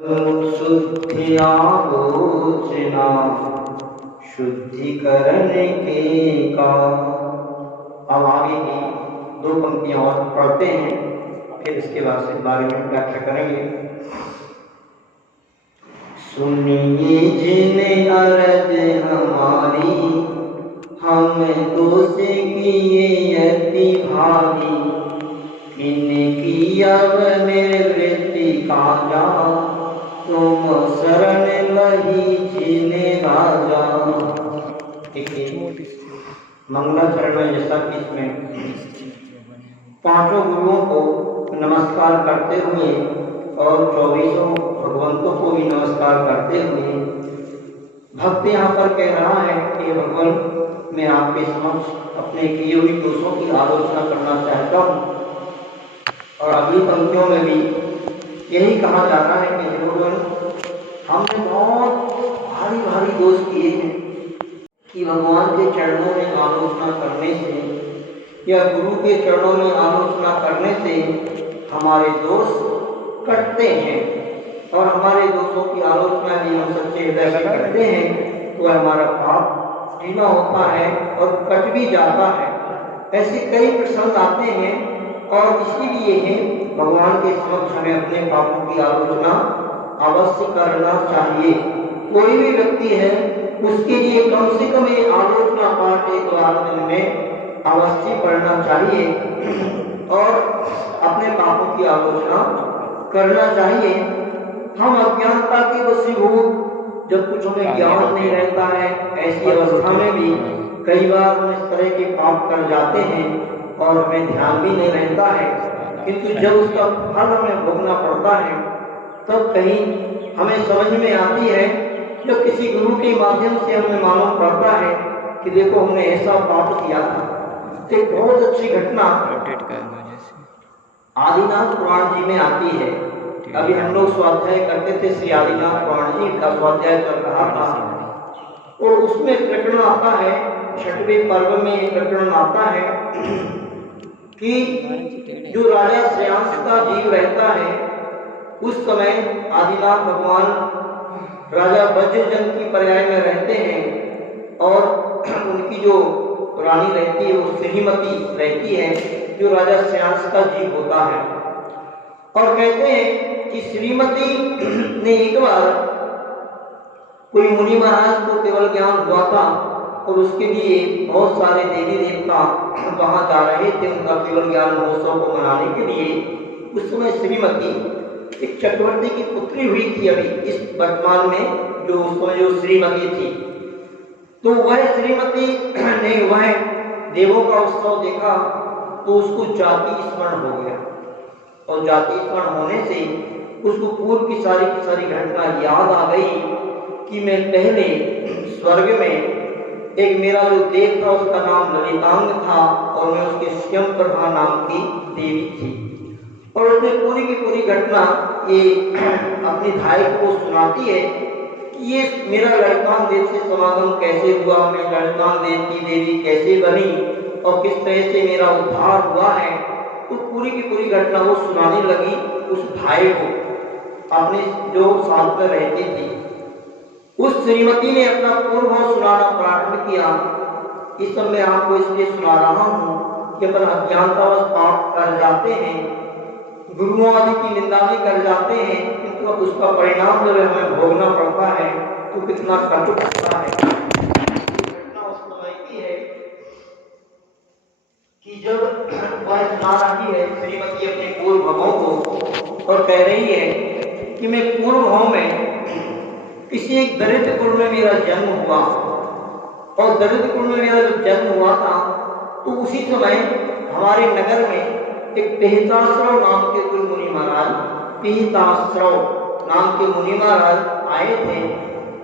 शुद्धियालोचना शुद्धिकरण के का। अब आगे की दो पंक्तियां और पढ़ते हैं, फिर इसके बाद से बारे में व्याख्या करेंगे। सुनिए जिन्हें अरज हमारी, हम दोष किए अति भारी, इनकी अब निर्वृत्ति काजा, तुम शरण लही जिने राजा। मंगलाचरण में जैसा कि इसमें पांचों गुरुओं को नमस्कार करते हुए और 24 भगवंतों को भी नमस्कार करते हुए भक्त यहाँ पर कह रहा है कि भगवान, मैं आपके समक्ष अपने किए हुए दोषों की आलोचना करना चाहता हूँ। और अगली पंक्तियों में भी यही कहा जा रहा है कि भगवान, हमने बहुत भारी भारी दोष किए हैं कि भगवान के चरणों में आलोचना करने से या गुरु के चरणों में आलोचना करने से हमारे दोष कटते हैं, और हमारे दोषों की आलोचना भी हम सच्चे हृदय से करते हैं तो हमारा पाप ढीला होता है और कट भी जाता है। ऐसे कई प्रसंग आते हैं और इसीलिए है भगवान के समक्ष हमें अपने पापों की आलोचना अवश्य करना चाहिए। कोई भी व्यक्ति है उसके लिए कम से कम ये आलोचना पाठ एक बार दिन में अवश्य पढ़ना चाहिए और अपने पापों की आलोचना करना चाहिए। हम अज्ञानता के वशीभूत, जब कुछ हमें ज्ञान नहीं रहता है, ऐसी अवस्था में भी कई बार हम इस तरह के पाप कर जाते हैं और हमें ध्यान भी नहीं रहता है, किंतु जब उसका फल हमें भोगना पड़ता है तब कहीं हमें समझ में आती है, जब किसी गुरु के माध्यम से हमें मालूम पड़ता है कि देखो हमने ऐसा पाप किया था। एक बहुत अच्छी घटना आदिनाथ पुराण जी में आती है। अभी हम लोग स्वाध्याय करते थे, श्री आदिनाथ पुराण जी का स्वाध्याय चल रहा था और उसमें प्रकरण आता है, छठवें पर्व में एक प्रकरण आता है कि जो राजा श्रेयांश का जीव रहता है, उस समय आदिनाथ भगवान राजा वज्रजन की पर्याय में रहते हैं और उनकी जो रानी रहती है वो श्रीमती रहती है, जो राजा श्रेयांश का जीव होता है। और कहते हैं कि श्रीमती ने एक बार कोई मुनि महाराज को केवल ज्ञान हुआ था और उसके लिए बहुत सारे देवी देवता वहां जा रहे थे उनका केवल ज्ञान महोत्सव को मनाने के लिए। उस समय श्रीमती एक चक्रवर्ती की पुत्री हुई थी, अभी इस वर्तमान में जो श्रीमती थी, तो वह श्रीमती ने वह देवों का उत्सव देखा तो उसको जाति स्मरण हो गया और जाति स्मरण होने से उसको पूर्व की सारी घटना याद आ गई कि मैं पहले स्वर्ग में एक मेरा जो देव था उसका नाम ललितांग था और मैं उसके स्वयं प्रभा नाम की देवी थी। और उसने पूरी की पूरी घटना ये अपनी धायक को सुनाती है कि ये मेरा ललितांग देव से समागम कैसे हुआ, मैं ललितांग देव की देवी कैसे बनी और किस तरह से मेरा उद्धार हुआ है। तो पूरी की पूरी घटना वो सुनाने लगी उस धायक को, अपने जो साथ में रहती थी। उस श्रीमती ने अपना पूर्व सुनाना प्रारंभ किया। इस सब मैं आपको इसलिए सुना रहा हूँ कि अपन अज्ञानतावश पाप कर जाते हैं, गुरुओं आदि की निंदा भी कर जाते हैं, किंतु उसका परिणाम जब हमें भोगना पड़ता है तो कितना कटुक होता है। घटना उस समय की है कि जब वह सुना रही है श्रीमती अपने पूर्व भवों को और कह रही है कि मैं पूर्व भव में किसी एक दरिद्र कुल में मेरा जन्म हुआ और दरिद्र कुल में मेरा जब जन्म हुआ था तो उसी समय हमारे नगर में एक पिहिताश्रव नाम के कोई मुनि महाराज, पिहिताश्रव नाम के मुनि महाराज आए थे।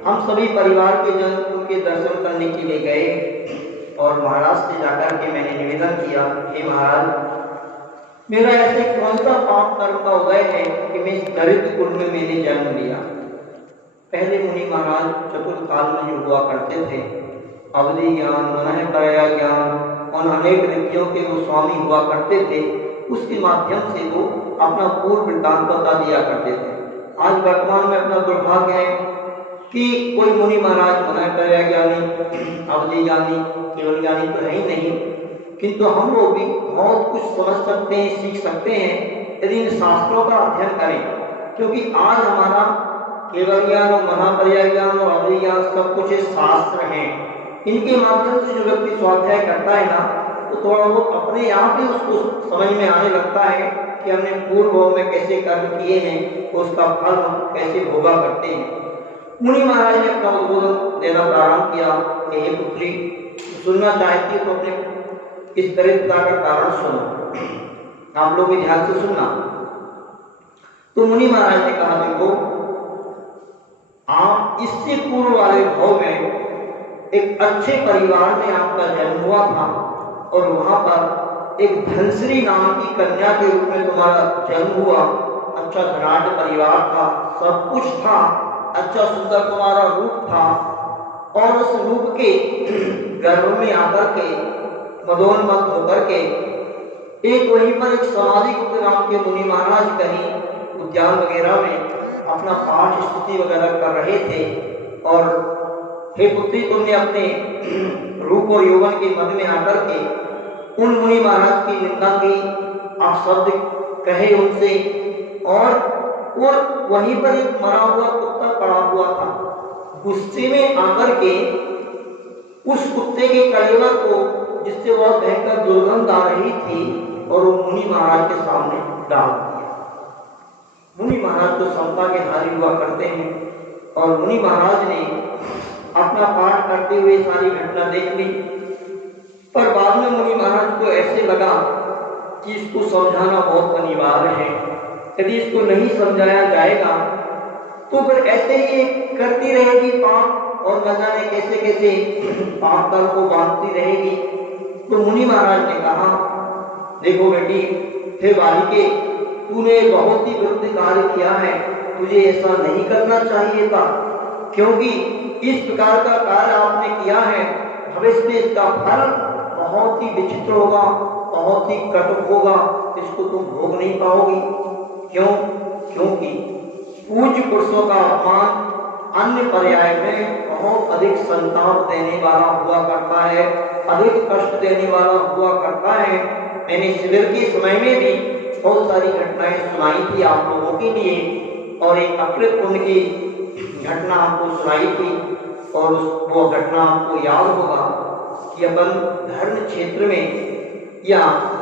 हम सभी परिवार के जन उनके दर्शन करने के लिए गए और महाराज से जाकर के मैंने निवेदन किया, हे महाराज, मेरा ऐसे कौन सा पाप कर्म का उदय है कि मैं इस दरिद्र कुल में मैंने जन्म लिया। पहले मुनि महाराज चतुर्थ काल में जो हुआ करते थे, अवधि ज्ञान, मनः परया ज्ञान और अनेक रिद्धियों के वो स्वामी हुआ करते थे, उसके माध्यम से वो अपना पूर्व वृत्तांत बता दिया करते थे। आज वर्तमान में अपना दुर्भाग्य है कि कोई मुनि महाराज बना कर ज्ञानी, अवधि ज्ञानी, केवल ज्ञानी तो है ही नहीं, किंतु हम लोग भी बहुत कुछ समझ सकते हैं, सीख सकते हैं यदि इन शास्त्रों का अध्ययन करें। क्योंकि आज हमारा केवल ज्ञान और महापर्याय ज्ञान और अवधि ज्ञान सब कुछ शास्त्र हैं। इनके माध्यम से जो व्यक्ति स्वाध्याय करता है ना, तो थोड़ा बहुत अपने आप ही उसको समझ में आने लगता है कि हमने पूर्व में कैसे कर्म किए हैं, उसका फल हम कैसे भोगा करते हैं। मुनि महाराज ने अपना उद्बोधन देना प्रारंभ किया कि हे पुत्री, सुनना चाहती है तो अपने इस दरिद्रता का कारण सुनो, आप लोग भी ध्यान से सुनना। तो मुनि महाराज ने कहा, देखो आप इससे पूर्व वाले भाव में एक अच्छे परिवार में आपका जन्म हुआ था और वहां पर एक धनश्री नाम की कन्या के रूप में तुम्हारा जन्म हुआ। अच्छा धनाढ़ परिवार था, सब कुछ था, अच्छा सुंदर तुम्हारा रूप था, और उस रूप के गर्भ में आकर के मदोन्मत्त होकर के एक वहीं पर एक समाधि गुप्त नाम के मुनि महाराज कहीं उद्यान वगैरह में अपना पाठ स्तुति वगैरह कर रहे थे। और हे पुत्री, तुमने अपने रूप और यौवन के मद में आकर के उन मुनि महाराज की निंदा की, आप शब्द कहे उनसे, और वहीं पर एक मरा हुआ कुत्ता पड़ा हुआ था। गुस्से में आकर के उस कुत्ते के कलेवर को, जिससे बहुत भयंकर दुर्गंध आ रही थी, और वो मुनि महाराज के सामने डाल दिया। मुनि महाराज तो समता के धारी हुआ करते हैं, और मुनि महाराज ने अपना पाठ करते हुए सारी घटना देख ली। पर बाद में मुनि महाराज को ऐसे लगा कि इसको समझाना बहुत अनिवार्य है। यदि इसको नहीं समझाया जाएगा तो फिर ऐसे ही करती रहेगी पाप, और न जाने कैसे कैसे पाप कर्म को बांधती रहेगी। तो मुनि महाराज ने कहा, देखो बेटी, हे बालिके, तूने बहुत ही विरुद्ध कार्य किया है, तुझे ऐसा नहीं करना चाहिए था, क्योंकि इस प्रकार का कार्य आपने किया है, भविष्य में इसका फल बहुत ही विचित्र होगा, बहुत ही कटुक होगा, इसको तुम भोग नहीं पाओगी। क्यों? क्योंकि पूज्य पुरुषों का अपमान अन्य पर्याय में बहुत अधिक संताप देने वाला हुआ करता है, अधिक कष्ट देने वाला हुआ करता है। मैंने शिविर के समय में भी बहुत सारी घटनाएं सुनाई थी आप लोगों के लिए, और एक अकृत पुण्य की घटना आपको सुनाई थी, और वो घटना आपको याद होगा कि अपन धर्म क्षेत्र में या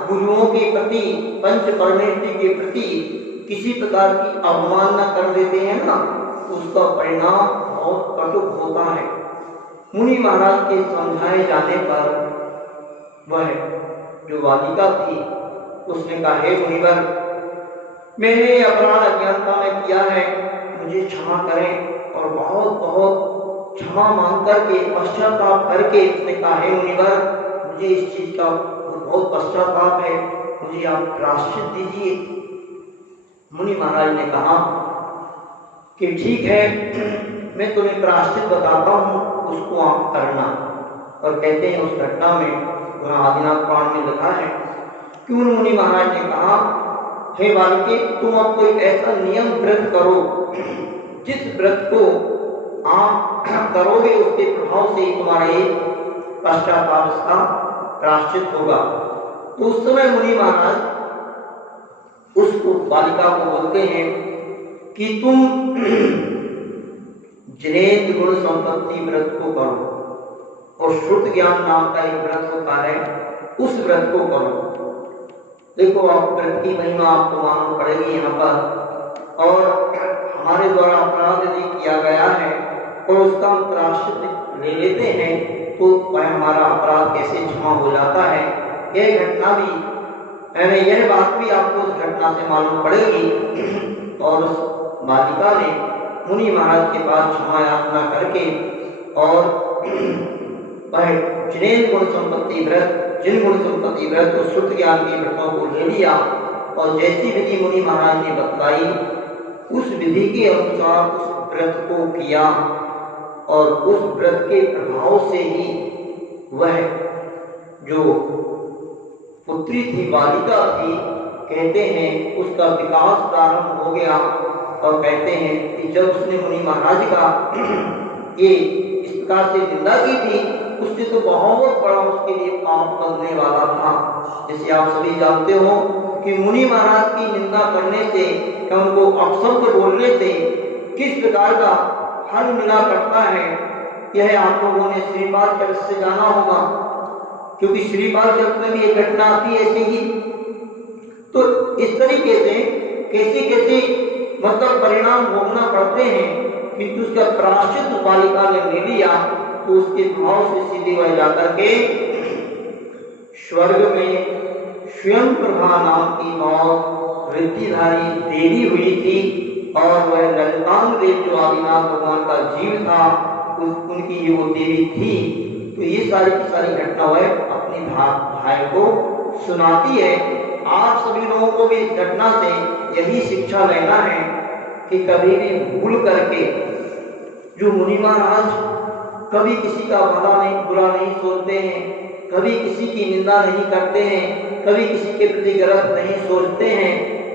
गुरुओं के प्रति, पंच परमेष्टि के प्रति किसी प्रकार की अवमानना कर देते हैं ना, उसका परिणाम बहुत कटुक होता है। मुनि महाराज के समझाए जाने पर वह जो बालिका थी उसने कहा, हे मुनिवर, मैंने अपराध अज्ञानता में किया है, मुझे क्षमा करें। और बहुत बहुत क्षमा मांग करके, पश्चाताप करके उसने कहा, हे मुनिवर, मुझे इस चीज का बहुत पश्चाताप है, मुझे आप प्रायश्चित दीजिए। मुनि महाराज ने कहा कि ठीक है, मैं तुम्हें प्रायश्चित बताता हूँ, उसको आप करना। और कहते हैं उस घटना में आदिनाथ पुराण में लिखा है कि उन मुनि महाराज ने कहा, हे बालिके, तुम अब कोई ऐसा नियम व्रत करो जिस व्रत को आप करोगे उसके प्रभाव से तुम्हारे पश्चाताप का प्रायश्चित होगा। तो उस समय मुनि महाराज उसको बालिका को बोलते हैं कि तुम जिनेन्द्र गुण संपत्ति व्रत को करो, और श्रुत ज्ञान नाम का एक व्रत होता है, उस व्रत को करो। देखो, आप व्रत की महिमा आपको मालूम पड़ेगी यहाँ पर। और हमारे द्वारा अपराध यदि किया गया है और उसका हम प्रायश्चित ले लेते हैं तो वह हमारा अपराध कैसे क्षमा हो जाता है। यह घटना भी, यानी यह बात भी आपको उस घटना से मालूम पड़ेगी। और उस बालिका ने मुनि महाराज के पास क्षमा याचना करके और वह जिनेन्द्र गुण संपत्ति व्रत, जिन गुण संपत्ति व्रत और शुद्ध ज्ञान के व्रतों को ले लिया, और जैसी विधि मुनि महाराज ने बतलाई उस विधि के अनुसार उस व्रत को किया, और उस व्रत के प्रभाव से ही वह जो पुत्री थी, बालिका थी, कहते हैं उसका विकास प्रारंभ हो गया। और कहते हैं कि जब उसने मुनि महाराज का ये इस प्रकार से निंदा की थी, उससे तो बहुत बड़ा उसके लिए पाप बनने वाला था। जैसे आप सभी जानते हो कि मुनि महाराज की निंदा करने से या उनको अपशब्द बोलने से किस प्रकार का फल मिला करता है, यह आप लोगों ने श्रीपाल चरित से जाना होगा, क्योंकि श्रीपाल चरित में भी एक घटना आती है ऐसी ही। तो इस तरीके से कैसे कैसे मतलब परिणाम भोगना पड़ते हैं, किंतु उसका प्रायश्चित बालिका ने ले लिया, तो उसके भाव से सीधे वह जाकर के स्वर्ग में स्वयं प्रभा नाम की मौत वृद्धिधारी देवी हुई थी, और वह ललितांग देव जो आदिनाथ भगवान का जीव था उनकी ये वो देवी थी। तो ये सारी की सारी घटना वह अपने भाई को सुनाती है। आप सभी लोगों को भी इस घटना से यही शिक्षा लेना है कि कभी भी भूल करके जो मुनि महाराज कभी किसी का बुरा नहीं सोचते हैं, कभी किसी की निंदा नहीं करते हैं, कभी किसी के प्रति गलत नहीं सोचते हैं,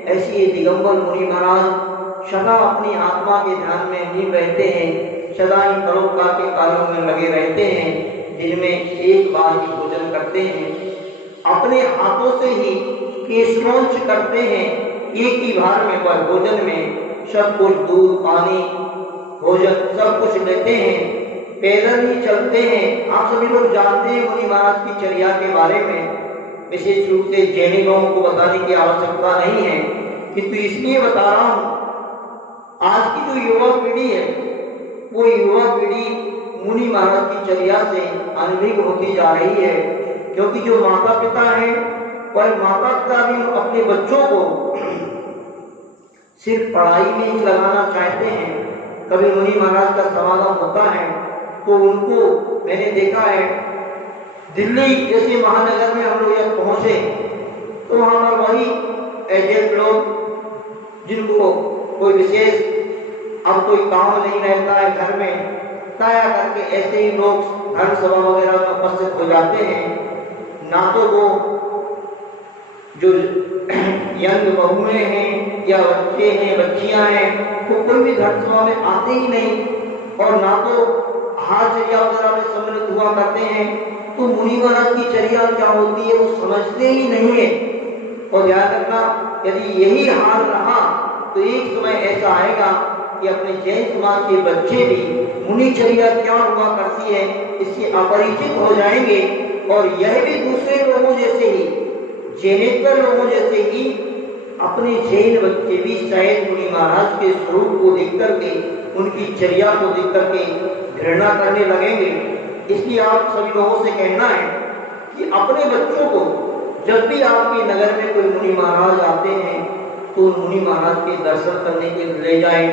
ऐसी ये दिगंबर मुनि महाराज सदा अपनी आत्मा के ध्यान में लीन रहते हैं, सदा इन परोपकार के कार्यों में लगे रहते हैं, जिनमें एक बार ही भोजन करते हैं, अपने हाथों से ही केशरोंच करते हैं, एक ही बार में वह भोजन में सब कुछ दूध पानी भोजन सब कुछ लेते हैं, पैदल ही चलते हैं। आप सभी लोग जानते हैं मुनि महाराज की चर्या के बारे में, विशेष रूप से जैनी लोगों को बताने की आवश्यकता नहीं है, किंतु इसलिए बता रहा हूँ आज की जो युवा पीढ़ी है वो युवा पीढ़ी मुनि महाराज की चर्या से अनभिज्ञ होती जा रही है, क्योंकि जो माता पिता हैं वह माता पिता भी अपने बच्चों को सिर्फ पढ़ाई में ही लगाना चाहते हैं। कभी मुनि महाराज का समागम होता है तो उनको मैंने देखा है दिल्ली जैसे महानगर में हम लोग जब पहुंचे तो वहां पर वही एजेड लोग जिनको कोई विशेष अब कोई काम नहीं रहता है घर में, ताया करके ऐसे ही लोग धर्म सभा वगैरह में उपस्थित हो जाते हैं। ना तो वो जो यंग बहुएं हैं या बच्चे हैं बच्चियां हैं वो कोई भी धर्म सभा में आते ही नहीं, और ना तो हाथ चर्या वगैरह में सम्मिलित हुआ करते हैं। तो मुनि महाराज की चर्या क्या होती है वो समझते ही नहीं है। और ध्यान रखना, यदि यही हाल रहा तो एक समय ऐसा आएगा कि अपने जैन समाज के बच्चे भी मुनिचर्या क्या हुआ करती है इससे अपरिचित हो जाएंगे, और यह भी दूसरे लोगों जैसे ही जैनेतर लोगों जैसे ही अपने जैन बच्चे भी शायद मुनि महाराज के स्वरूप को देख करके उनकी चर्या को देख करके घृणा करने लगेंगे। इसलिए आप सभी लोगों से कहना है कि अपने बच्चों को जब भी आपके नगर में कोई मुनि महाराज आते हैं तो मुनि महाराज के दर्शन करने के लिए ले जाएं,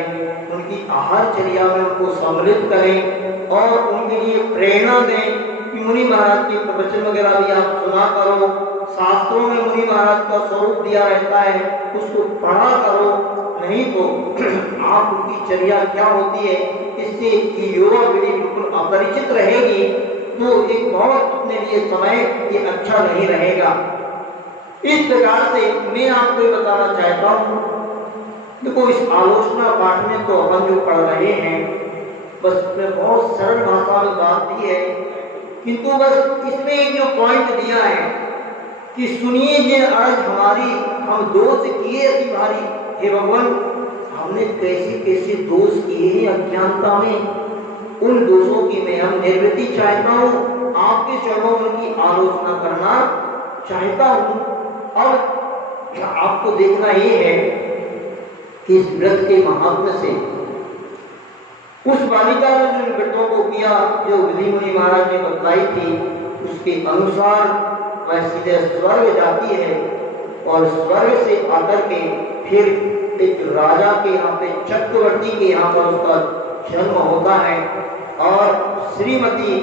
उनकी आहार चर्या में उनको सम्मिलित करें और उनके लिए प्रेरणा दें कि मुनि महाराज के प्रवचन वगैरह भी आप सुना करो, शास्त्रों में मुनि महाराज का स्वरूप दिया रहता है उसको पढ़ा करो, नहीं तो आप उनकी चर्या क्या होती है इससे युवा पीढ़ी बिल्कुल अपरिचित रहेगी, तो एक बहुत अपने लिए समय ये अच्छा नहीं रहेगा। इस प्रकार से मैं आपको ये बताना चाहता हूँ, देखो इस आलोचना पाठ में तो अपन जो पढ़ रहे हैं बस इसमें बहुत सरल भाषा में बात दी है, किंतु बस इसमें एक जो पॉइंट दिया है कि सुनिए जे आज हमारी हम दोष किए अति भारी, हे भगवान हमने कैसे कैसे दोष किए हैं अज्ञानता में, उन दोषों की मैं हम निवृत्ति चाहता हूँ, आपके चरणों में उनकी आलोचना करना चाहता हूँ। और आपको देखना ये है कि इस व्रत के महात्म्य से उस बालिका ने जिन व्रतों को किया जो विधि मुनि महाराज ने बतलाई थी उसके अनुसार वह सीधे स्वर्ग जाती है, और स्वर्ग से आकर के फिर एक राजा के यहाँ पे चक्रवर्ती के यहाँ पर उसका जन्म होता है और श्रीमती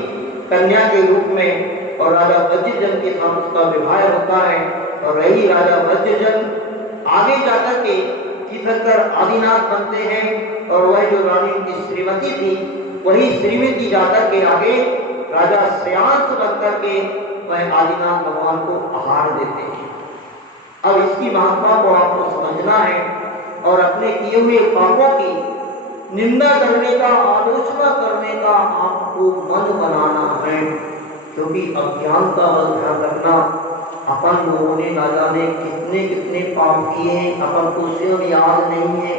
कन्या के रूप में और राजा वज्रजन के साथ उसका विवाह होता है। और रही राजा वज्रजन आगे जाकर के तीर्थंकर आदिनाथ बनते हैं, और वह जो रानी उनकी श्रीमती थी वही श्रीमती जाकर के आगे राजा श्रेयांश बनकर के वह आदिनाथ भगवान को आहार देते हैं। अब इसकी महत्ता को आपको समझना है। और अपने किए हुए पापों की निंदा करने का, आलोचना करने का आपको मन बनाना है। क्योंकि अज्ञान का बल ध्यान रखना, अपन लोगों ने ना जाने कितने कितने पाप किए हैं, अपन को स्वयं याद नहीं है।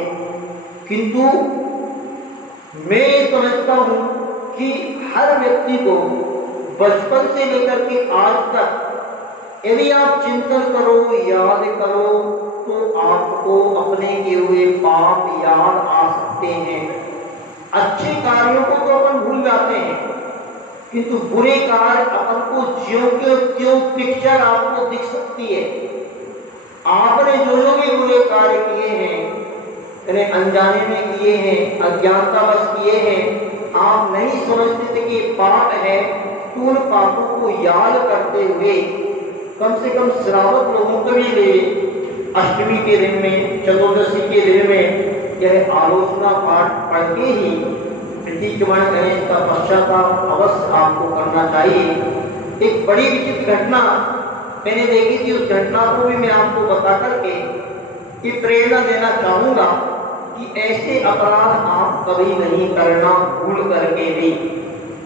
किंतु मैं समझता हूं कि हर व्यक्ति को बचपन से लेकर के आज तक यदि आप चिंतन करो, याद करो, तो आपको अपने किए हुए पाप याद आ सकते हैं। अच्छे कार्यों को तो अपन भूल जाते हैं, किंतु बुरे कार्य अपन को ज्यों के त्यों पिक्चर आपको दिख सकती है। आपने जो भी बुरे कार्य किए हैं, यानी अनजाने में किए हैं, अज्ञानतावश किए हैं, आप नहीं समझते थे कि पाप है, तो उन पापों को याद करते हुए कम से कम श्रावक लोगों को भी ले अष्टमी के दिन में, चतुर्दशी के दिन में यह आलोचना पाठ पढ़ के ही प्रतीकमण गणेश का पश्चाताप अवश्य आपको करना चाहिए। एक बड़ी विचित्र घटना मैंने देखी थी, उस घटना को भी मैं आपको बता करके ये प्रेरणा देना चाहूंगा कि ऐसे अपराध आप कभी नहीं करना, भूल करके भी,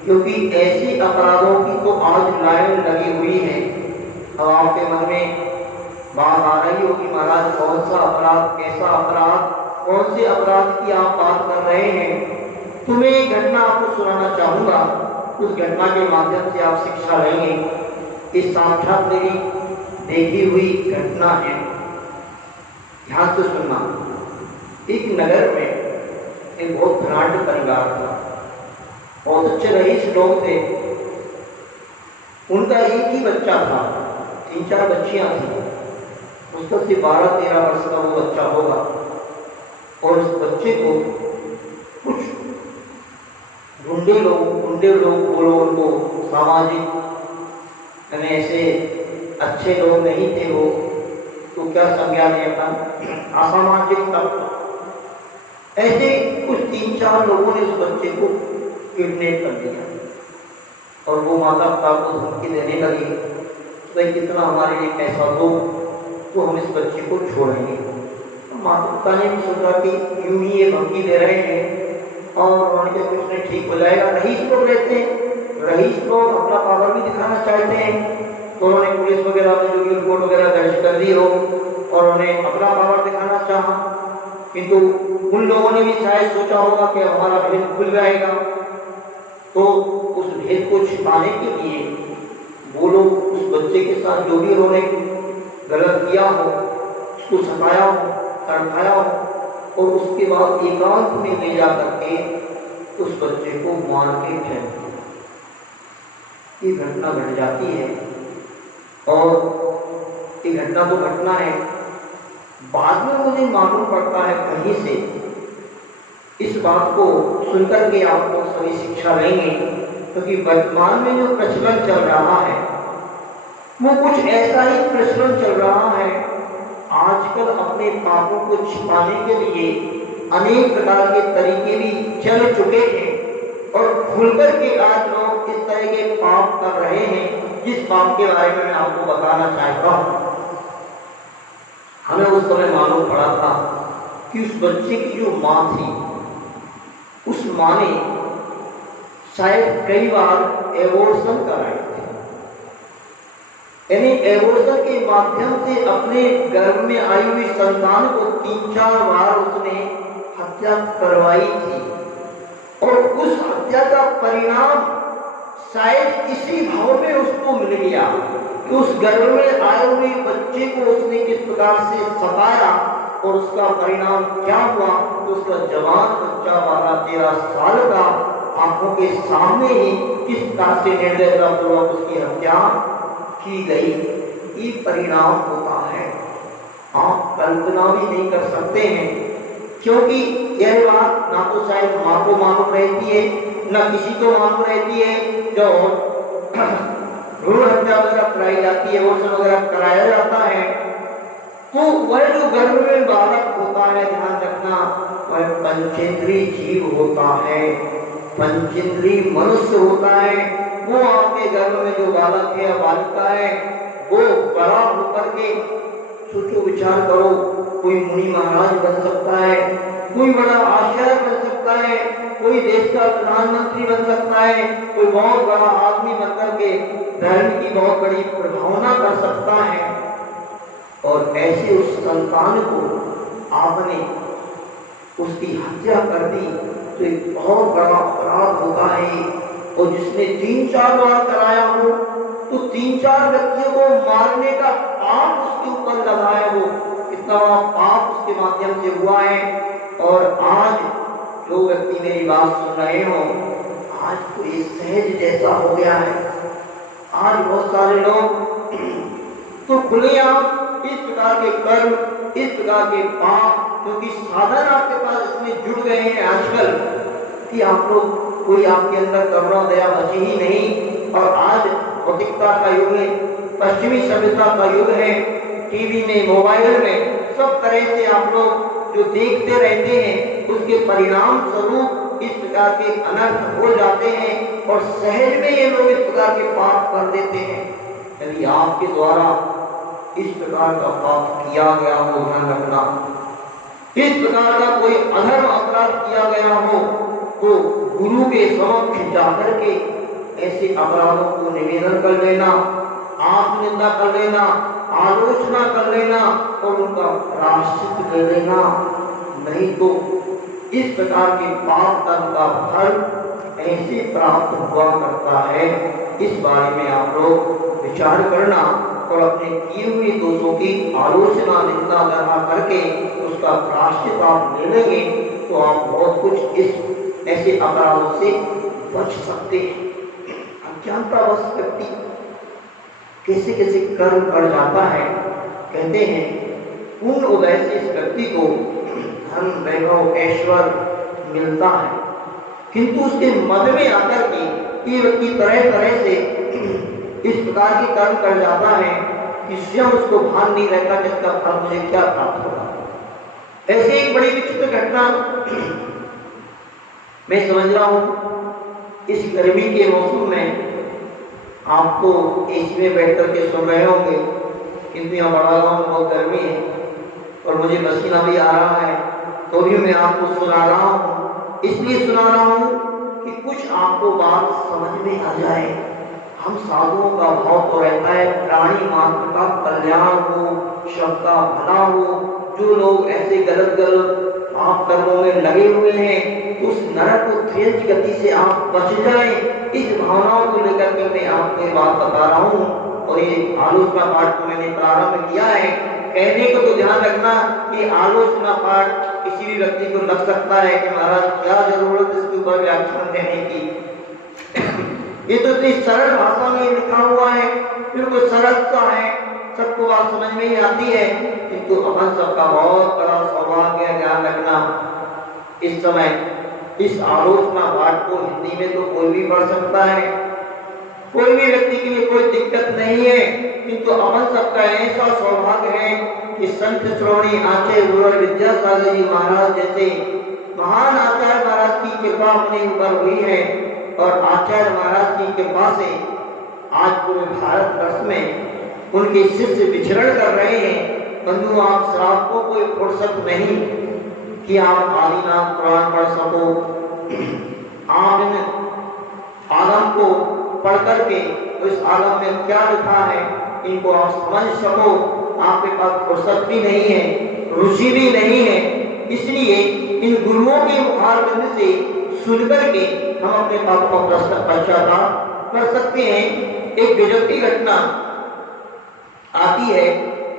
क्योंकि ऐसे अपराधों की तो आज लाइन लगी हुई है। अब आपके मन में बात आ रही होगी, महाराज कौन सा अपराध, कैसा अपराध, कौन से अपराध की आप बात कर रहे हैं। तो मैं एक घटना आपको सुनाना चाहूंगा, उस घटना के माध्यम से आप शिक्षा लेंगे। इस साक्षात मेरी देखी हुई घटना है, ध्यान से सुनना। एक नगर में एक बहुत धनाढ्य परिवार था, बहुत अच्छे रईस लोग थे। उनका एक ही बच्चा था, 3-4 बच्चियां थी, उसका से 12-13 वर्ष का वो बच्चा होगा। और उस बच्चे को कुछ गुंडे लोग बोलो, उनको सामाजिक यानी ऐसे अच्छे लोग नहीं थे वो, तो क्या संज्ञा दें अपन, असामाजिक तत्व, ऐसे कुछ 3-4 लोगों ने उस बच्चे को किडनैप कर दिया। और वो माता पिता को धमकी देने लगे, भाई कितना हमारे लिए पैसा दो तो हम इस बच्चे को छोड़ेंगे। तो माता पिता ने भी सोचा कि यूं ही ये धमकी दे रहे हैं और उन्होंने कुछ नहीं, ठीक हो जाएगा। रईस लोग रहते हैं, रईस लोग अपना पावर भी दिखाना चाहते हैं, तो उन्होंने पुलिस वगैरह में जो भी रिपोर्ट वगैरह दर्ज कर दी हो और उन्हें अपना पावर दिखाना चाहा। किंतु उन लोगों ने भी शायद सोचा होगा कि हमारा भेद खुल जाएगा, तो उस भेद को छिपाने के लिए वो लोग उस बच्चे के साथ जो भी उन्होंने गलत किया हो, उसको सताया हो, तड़पाया हो, और उसके बाद एकांत में ले जा करके उस बच्चे को मार के फेंक दिया। ये घटना घट जाती है, और ये घटना तो घटना है, बाद में मुझे मालूम पड़ता है कहीं से। इस बात को सुनकर के आप लोग सभी शिक्षा लेंगे, क्योंकि वर्तमान में जो प्रचलन चल रहा है वो कुछ ऐसा ही प्रचलन चल रहा है। आजकल अपने पापों को छिपाने के लिए अनेक प्रकार के तरीके भी चल चुके हैं, और खुलकर के आज लोग इस तरह के पाप कर रहे हैं, जिस पाप के बारे में मैं आपको बताना चाहता हूँ। हमें उस समय मालूम पड़ा था कि उस बच्चे की जो माँ थी, उस माँ ने शायद कई बार एबॉर्शन कराए थे, यानी एबॉर्शन के माध्यम से अपने गर्भ में आई हुई संतान को 3-4 बार उसने हत्या करवाई थी। और उस हत्या का परिणाम शायद इसी भाव में उसको मिल गया कि उस गर्भ में आए हुए बच्चे को उसने किस प्रकार से सताया, और उसका परिणाम क्या हुआ तो उसका जवान बच्चा 12-13 साल का आंखों के सामने ही किस प्रकार से निर्दयतापूर्वक उसकी हत्या की गई। ये परिणाम होता है, आप कल्पना भी नहीं कर सकते हैं, क्योंकि यह बात ना तो शायद माँ को मालूम रहती है, न किसी को मालूम रहती है। जो भ्रूण हत्या वगैरह कराई जाती है, एबॉर्शन वगैरह कराया जाता है, तो वह जो गर्भ में बालक होता है, ध्यान रखना, वह पंचेंद्रीय जीव होता है, पंचेंद्रीय मनुष्य होता है। वो आपके गर्भ में जो बालक है या बालिका है, वो बड़ा होकर के सोचो विचार करो कोई मुनि महाराज बन सकता है, कोई बड़ा आचार्य बन सकता है, कोई देश का प्रधानमंत्री बन सकता है, कोई बहुत बड़ा आदमी बनकर के धर्म की बहुत बड़ी प्रभावना कर सकता है। और ऐसे उस संतान को आपने उसकी हत्या कर दी तो एक बहुत बड़ा अपराध होता है। और जिसने 3-4 बार कराया हो तो 3-4 व्यक्तियों को मारने का पाप उसके ऊपर लगा है, वो कितना बड़ा पाप उसके माध्यम से हुआ है। और आज जो व्यक्ति मेरी बात सुन रहे हो, आज तो ये सहज जैसा हो गया है। आज बहुत सारे लोग तो खुलेआम इस प्रकार के कर्म, इस प्रकार के पाप, क्योंकि साधन आपके पास इसमें जुड़ गए हैं आजकल कि आप लोग कोई आपके अंदर करुणा दया बची ही नहीं। और आज भौतिकता का युग है, पश्चिमी सभ्यता का युग है, टीवी में, मोबाइल में सब तरह से आप लोग जो देखते रहते हैं उसके परिणाम स्वरूप इस प्रकार के अनर्थ हो जाते हैं और सहज में ये लोग इस प्रकार के पाप कर देते हैं। यदि आपके द्वारा इस प्रकार का पाप किया गया हो, ध्यान रखना, इस प्रकार का कोई अधर्म अपराध किया गया हो तो गुरु के समक्ष जाकर के ऐसे अपराधों को निवेदन कर लेना, आत्मनिंदा कर लेना, आलोचना कर लेना और उनका प्रायश्चित कर लेना। नहीं तो इस प्रकार के पाप कर्म का फल ऐसे प्राप्त हुआ करता है। इस बारे में आप लोग विचार करना और अपने किए हुए दोषों की आलोचना, निंदा करना करके उसका प्रायश्चित आप ले लेंगे तो आप बहुत कुछ इस ऐसे अपराधों से बच सकते हैं। अज्ञानतावश व्यक्ति कैसे कैसे कर्म कर जाता है। कहते हैं पूर्ण उदय से इस व्यक्ति को धन, वैभव, ऐश्वर्य मिलता है, किंतु उसके मद में आकर के ये व्यक्ति तरह तरह से इस प्रकार के कर्म कर जाता है कि स्वयं उसको भान नहीं रहता कि इसका फल मुझे क्या प्राप्त होगा। ऐसे एक बड़ी विचित्र घटना मैं समझ रहा हूं, इस गर्मी के मौसम में आपको एसी में बैठ करके सुन रहे होंगे, किंतु यहाँ बड़ा गाँव बहुत गर्मी है और मुझे पसीना भी आ रहा है, तो भी मैं आपको सुना रहा हूँ। इसलिए सुना रहा हूँ कि कुछ आपको बात समझ में आ जाए। हम साधुओं का भाव तो रहता है प्राणी मात्र का कल्याण हो, सबका भला हो। जो लोग ऐसे गलत गलत पाप कर्मों में लगे हुए हैं उस नरक को तेज गति से आप बच जाएं, इस भावनाओं को लेकर के मैं आपको ये बात बता रहा हूँ। और ये आलोचना पाठ को मैंने प्रारंभ किया है। कहने को तो ध्यान रखना कि आलोचना पाठ किसी भी व्यक्ति को लग सकता है कि महाराज क्या जरूरत इसके ऊपर व्याख्यान देने की। ये तो इतनी सरल भाषा में लिखा हुआ है, बिल्कुल सरलता है, सबको बात समझ में ही आती है, किंतु अपन सबका बहुत बड़ा सौभाग्य है। ध्यान रखना, इस समय इस आलोचना पाठ को हिंदी में तो कोई भी पढ़ सकता है, कोई भी व्यक्ति के लिए कोई दिक्कत नहीं है, किंतु अपन सबका ऐसा सौभाग्य है कि संत श्रोमणी आचार्य गुरु विद्यासागर जी महाराज जैसे महान आचार्य महाराज की कृपा अपने ऊपर हुई है। और आचार्य महाराज की कृपा से आज पूरे भारतवर्ष में उनके शिष्य विचरण कर रहे हैं। बंधु, आप श्रावकों को फुर्सत नहीं कि आप आदिनाथ पुराण पढ़ सको, आप इन आगम को पढ़ करके इस आगम में क्या लिखा है इनको आप समझ सको। आपके पास फुर्सत भी नहीं है, रुचि भी नहीं है, इसलिए इन गुरुओं के मुखारबिंद से सुनकर के हम अपने पापों का पश्चाताप कर सकते हैं। एक गजब की घटना आती है,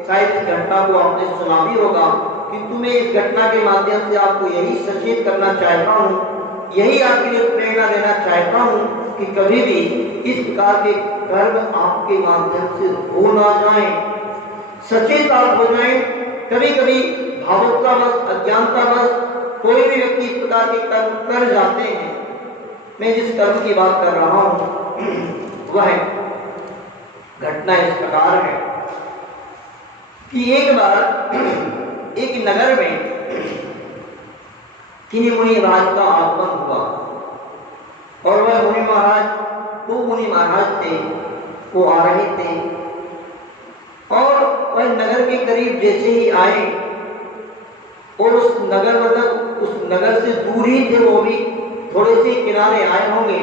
शायद इस घटना को आपने सुना भी होगा, किंतु मैं इस घटना के माध्यम से आपको यही सचेत करना चाहता हूँ, यही आपके लिए प्रेरणा देना चाहता हूँ कि कभी भी इस प्रकार के कर्म आपके माध्यम से हो ना जाए, सचेत आप हो जाए। कभी कभी भावुकतावश, अज्ञानतावश कोई भी व्यक्ति इस प्रकार के कर्म कर जाते हैं। मैं जिस कर्म की बात कर रहा हूँ वह घटना इस प्रकार है कि एक बार एक नगर में किन्हीं मुनि महाराज का आगमन हुआ और वह मुनि महाराज, दो मुनि महाराज थे, वो आ रहे थे और वह नगर के करीब जैसे ही आए और उस नगर मतलब उस नगर से दूर ही थे, वो भी थोड़े से किनारे आए होंगे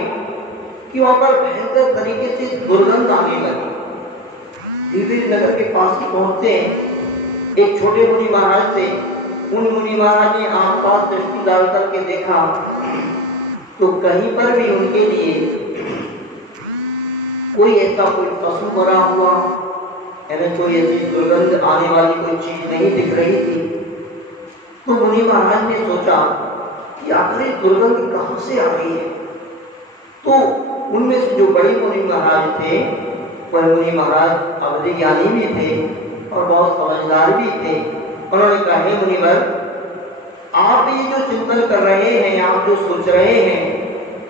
कि वहां पर भयंकर तरीके से दुर्गंध आने लगी। धीरे नगर के पास पहुंचते हैं, एक छोटे मुनि महाराज से उन मुनि महाराज ने आसपास दृष्टि डाल करके देखा तो कहीं पर भी उनके लिए कोई ऐसा कोई पशु मरा हुआ यानी कोई ऐसी दुर्गंध आने वाली कोई चीज नहीं दिख रही थी। तो मुनि महाराज ने सोचा कि आखिर ये दुर्गंध कहां से आ रही है। तो उनमें से जो बड़े मुनि महाराज थे वह मुनि महाराज अवधि ज्ञानी भी थे और बहुत समझदार भी थे। उन्होंने कहा, हे मुनिवर, आप ये जो चिंतन कर रहे हैं, आप जो सोच रहे हैं,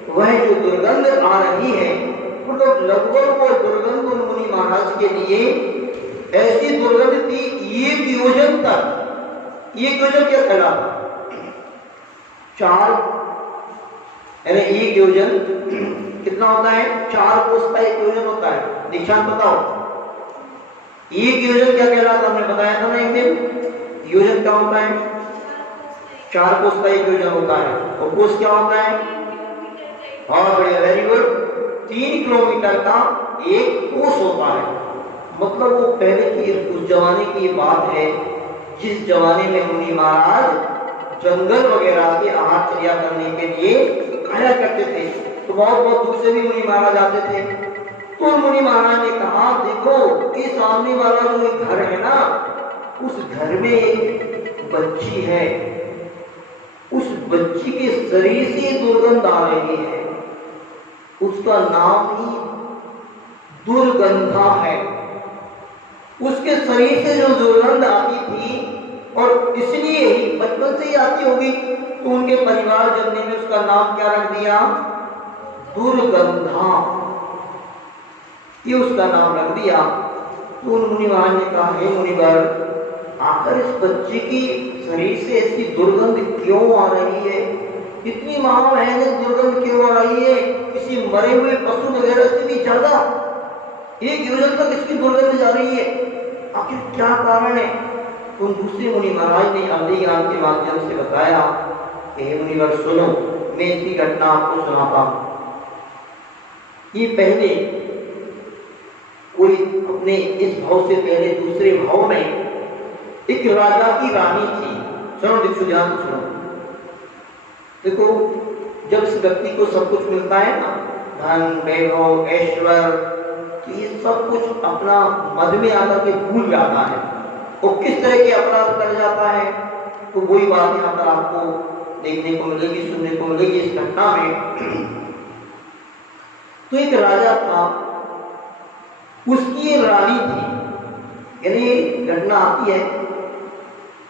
वह जो दुर्गंध आ रही है मतलब लगभग वो दुर्गंध उन मुनि महाराज के लिए ऐसी दुर्गंध थी 1 योजन तक। 1 योजन क्या कहलाता? 4 यानी 1 योजन कितना होता है? 4 कोस का 1 योजन होता है। दीक्षांत बताओ 1 योजन क्या कहलाता? हमने बताया था ना एक दिन। योजन क्या होता है? 4 कोस का 1 योजन होता है। और कोस क्या होता है? हाँ बढ़िया, वेरी गुड। 3 किलोमीटर का 1 कोस होता है। मतलब वो पहले की उस जमाने की बात है जिस जमाने में मुनि महाराज जंगल वगैरह से आहारचर्या करने के लिए आया करते थे। तो बहुत बहुत दूर से भी मुनि महाराज आते थे। तो मुनि महाराज ने कहा, देखो ये सामने वाला जो एक घर है ना, उस घर में एक बच्ची है, उस बच्ची के शरीर से दुर्गंध आ रही है। उसका नाम ही दुर्गंधा है। उसके शरीर से जो दुर्गंध आती थी और इसलिए ही बचपन से ही आती होगी तो उनके परिवार जनने में उसका नाम क्या रख दिया? दुर्गंधा, ये उसका नाम रख दिया। तो उन मुनि महाराज ने कहा, हे मुनिवर, आखिर इस बच्चे की शरीर से ऐसी दुर्गंध क्यों आ रही है? इतनी महाभयानक दुर्गंध क्यों आ रही है? किसी मरे हुए पशु वगैरह से भी ज्यादा 1 योजन तक इसकी दुर्गंध जा रही है, आखिर क्या कारण है? उन दूसरे मुनि महाराज ने अवधि ज्ञान के माध्यम से बताया, हे मुनिवर सुनो, मैं इसकी घटना आपको सुनाता हूं। ये पहले कोई अपने इस भाव से पहले दूसरे भाव में एक राजा की रानी थी। सुनो दीक्षु, ध्यान से सुनो। देखो, जब इस व्यक्ति को सब कुछ मिलता है ना, धन वैभव ऐश्वर्य, तो ये सब कुछ अपना मद में आकर के भूल जाता है। वो किस तरह के अपराध कर जाता है तो वही बात यहाँ पर आपको देखने को मिलेगी, सुनने को मिलेगी इस घटना में। तो एक राजा था, उसकी रानी थी। यानी घटना आती है,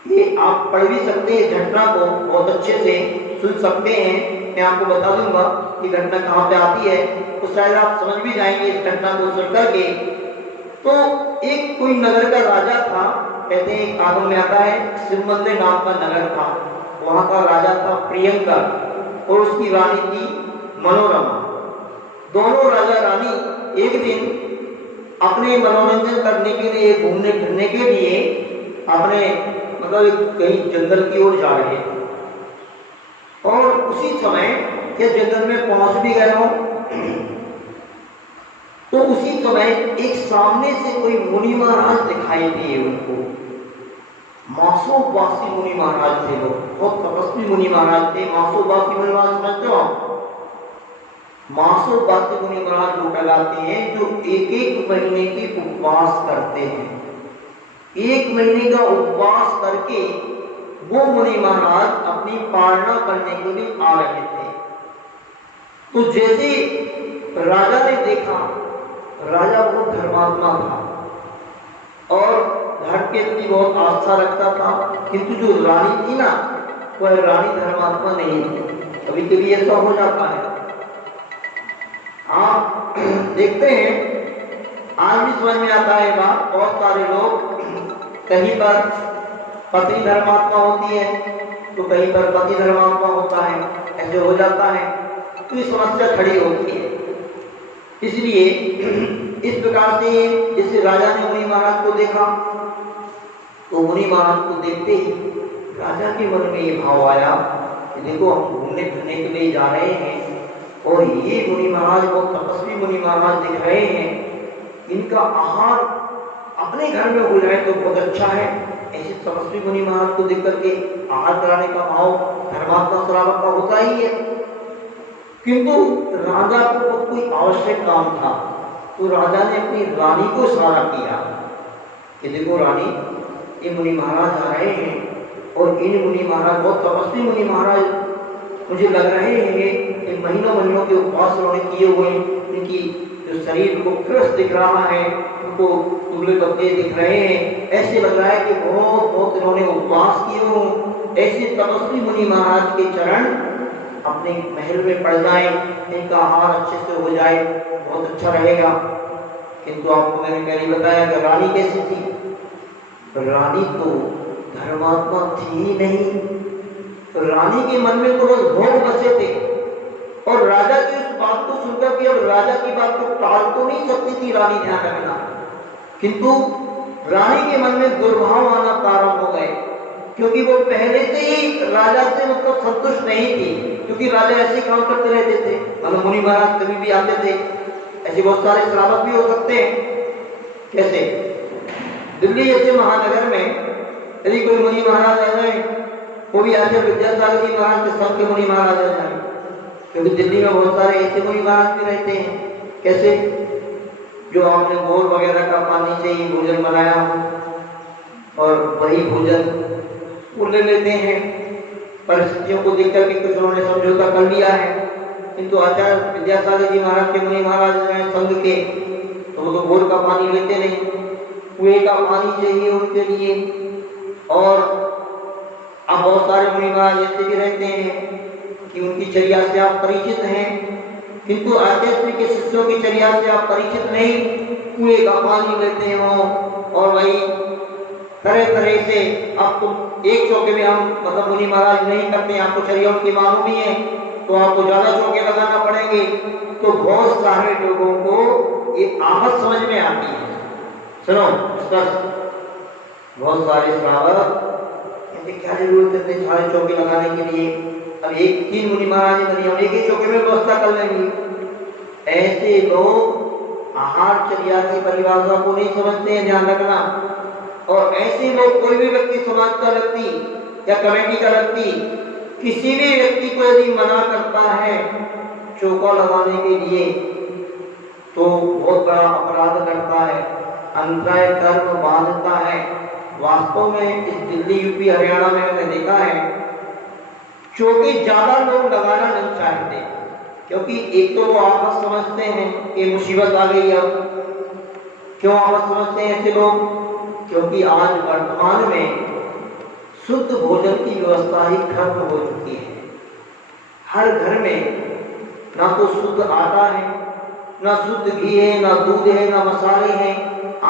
ये आप पढ़ भी सकते हैं, घटना को बहुत अच्छे से सुन सकते हैं। मैं आपको बता दूंगा कि घटना कहाँ पे आती है, तो शायद आप समझ भी जाएंगे इस घटना को सुन करके। तो एक कोई नगर का राजा था, कहते हैं एक आगम में आता है, शिवमंदिर नाम का नगर था। वहां का राजा था प्रियंकर और उसकी रानी थी मनोरमा। दोनों राजा रानी एक दिन अपने मनोरंजन करने के लिए, घूमने फिरने के लिए अपने मतलब कहीं जंगल की ओर जा रहे थे। और उसी समय ये जंगल में पहुंच भी गए हो तो उसी समय एक सामने से कोई मुनि महाराज दिखाई दिए उनको। मासोवासी मुनि महाराज थे, लोग बहुत तपस्वी मुनि महाराज थे। मासोवासी मुनि महाराज समझते हो? मासोवासी मुनि महाराज वो कहलाते हैं जो 1-1 महीने के उपवास करते हैं। 1 महीने का उपवास करके वो मुनि महाराज अपनी पालना करने के लिए आ रहे थे। तो जैसे राजा ने देखा, राजा बहुत धर्मात्मा था और धर्म के प्रति बहुत आस्था रखता था, किंतु जो रानी थी ना, वह रानी धर्मात्मा नहीं थी। कभी कभी ऐसा हो जाता है। आप देखते हैं, आज भी समझ में आता है बात, बहुत सारे लोग कहीं पर पत्नी धर्मात्मा होती है तो कहीं पर पति धर्मात्मा होता है, ऐसे हो जाता है। तो ये समस्या खड़ी होती है। इसलिए इस प्रकार से जैसे राजा ने मुनि महाराज को देखा तो मुनि महाराज को देखते ही राजा के मन में ये भाव आया कि देखो हम घूमने फिरने के लिए जा रहे हैं और ये मुनि महाराज बहुत तपस्वी मुनि महाराज दिख रहे हैं, इनका आहार अपने घर में हो जाए तो बहुत अच्छा है। ऐसे तपस्वी मुनि महाराज को देख करके आहार कराने का भाव धर्मात्मा श्रावक का होता ही है। किंतु राजा को कोई आवश्यक काम था तो राजा ने अपनी रानी को इशारा किया कि देखो रानी, ये मुनि महाराज आ रहे हैं और इन मुनि महाराज बहुत तपस्वी मुनि महाराज मुझे लग रहे हैं, इन महीनों महीनों के उपवास उन्होंने किए हुए, इनकी जो शरीर को फ्रेश दिख रहा है, उनको दुबले पतले दिख रहे हैं, ऐसे लग रहा है कि बहुत बहुत इन्होंने उपवास किए हों। ऐसे तपस्वी मुनि महाराज के चरण अपने महल में पड़ जाए, इनका आहार अच्छे से हो जाए, बहुत अच्छा रहेगा। किंतु आपको मैंने पहले बताया कि रानी कैसी थी, रानी तो धर्मात्मा थी ही नहीं, तो रानी के मन में तो बस भोग बसे थे और राजा की उस बात को सुनकर भी अब राजा की बात को टाल तो नहीं सकती थी रानी, ध्यान रखना। किंतु रानी के मन में दुर्भाव आना प्रारंभ हो गए, क्योंकि वो पहले से ही राजा से मतलब संतुष्ट नहीं थी, क्योंकि राजा ऐसे काम करते रहते थे, मतलब मुनि महाराज कभी भी आते थे, ऐसे बहुत सारे श्रावक भी हो सकते हैं। कैसे दिल्ली जैसे महानगर में यदि कोई मुनि महाराज आ जाए, वो भी आचार्य विद्यासागर जी महाराज के संग के मुनि महाराज आ जाए, क्योंकि दिल्ली में बहुत सारे ऐसे मुनि महाराज भी रहते हैं। कैसे जो आपने बोर वगैरह का पानी से ही भोजन बनाया हो और वही भोजन वो ले लेते हैं, परिस्थितियों को देख करके कुछ उन्होंने समझौता कर लिया है। किंतु आचार्य विद्यासागर जी महाराज के मुनि महाराज हैं संघ के, तो वो तो बोर का पानी लेते नहीं, कुएं का पानी चाहिए उनके लिए। और अब बहुत सारे मुनि महाराज ऐसे भी रहते हैं कि उनकी चर्या से आप परिचित हैं, किंतु आचार्य के शिष्यों की चर्या से आप परिचित नहीं, कुएं का पानी लेते हो और वही तरह तरह से। अब तुम एक चौके में हम मतलब मुनि महाराज नहीं करते, आपको चर्या उनकी मालूम ही है, तो आपको ज्यादा चौके लगाना पड़ेंगे। तो बहुत सारे लोगों को ये आफत समझ में आती है। सुनो, बहुत सारे श्रावक क्या जरूरत है सारे चौके लगाने के लिए, अब एक 3 मुनि महाराज बनी, हम एक ही चौके में व्यवस्था कर लेंगे। ऐसे लोग आहार चर्या की परिभाषा को नहीं समझते हैं, ध्यान रखना। और ऐसे लोग, कोई भी व्यक्ति, समाज का व्यक्ति या कमेटी का व्यक्ति किसी भी व्यक्ति को यदि मना करता है चौका लगाने के लिए तो बहुत बड़ा अपराध करता है, अंतराय कर्म बांधता है। वास्तव में इस दिल्ली यूपी हरियाणा में हमने देखा है चौके ज्यादा लोग लगाना नहीं चाहते, क्योंकि एक तो वो आपस समझते हैं कि मुसीबत आ गई। अब क्यों आपस समझते हैं ऐसे लोग? क्योंकि आज वर्तमान में शुद्ध भोजन की व्यवस्था ही खत्म हो चुकी है। हर घर में ना तो शुद्ध आटा है, ना शुद्ध घी है, ना दूध है, ना मसाले हैं।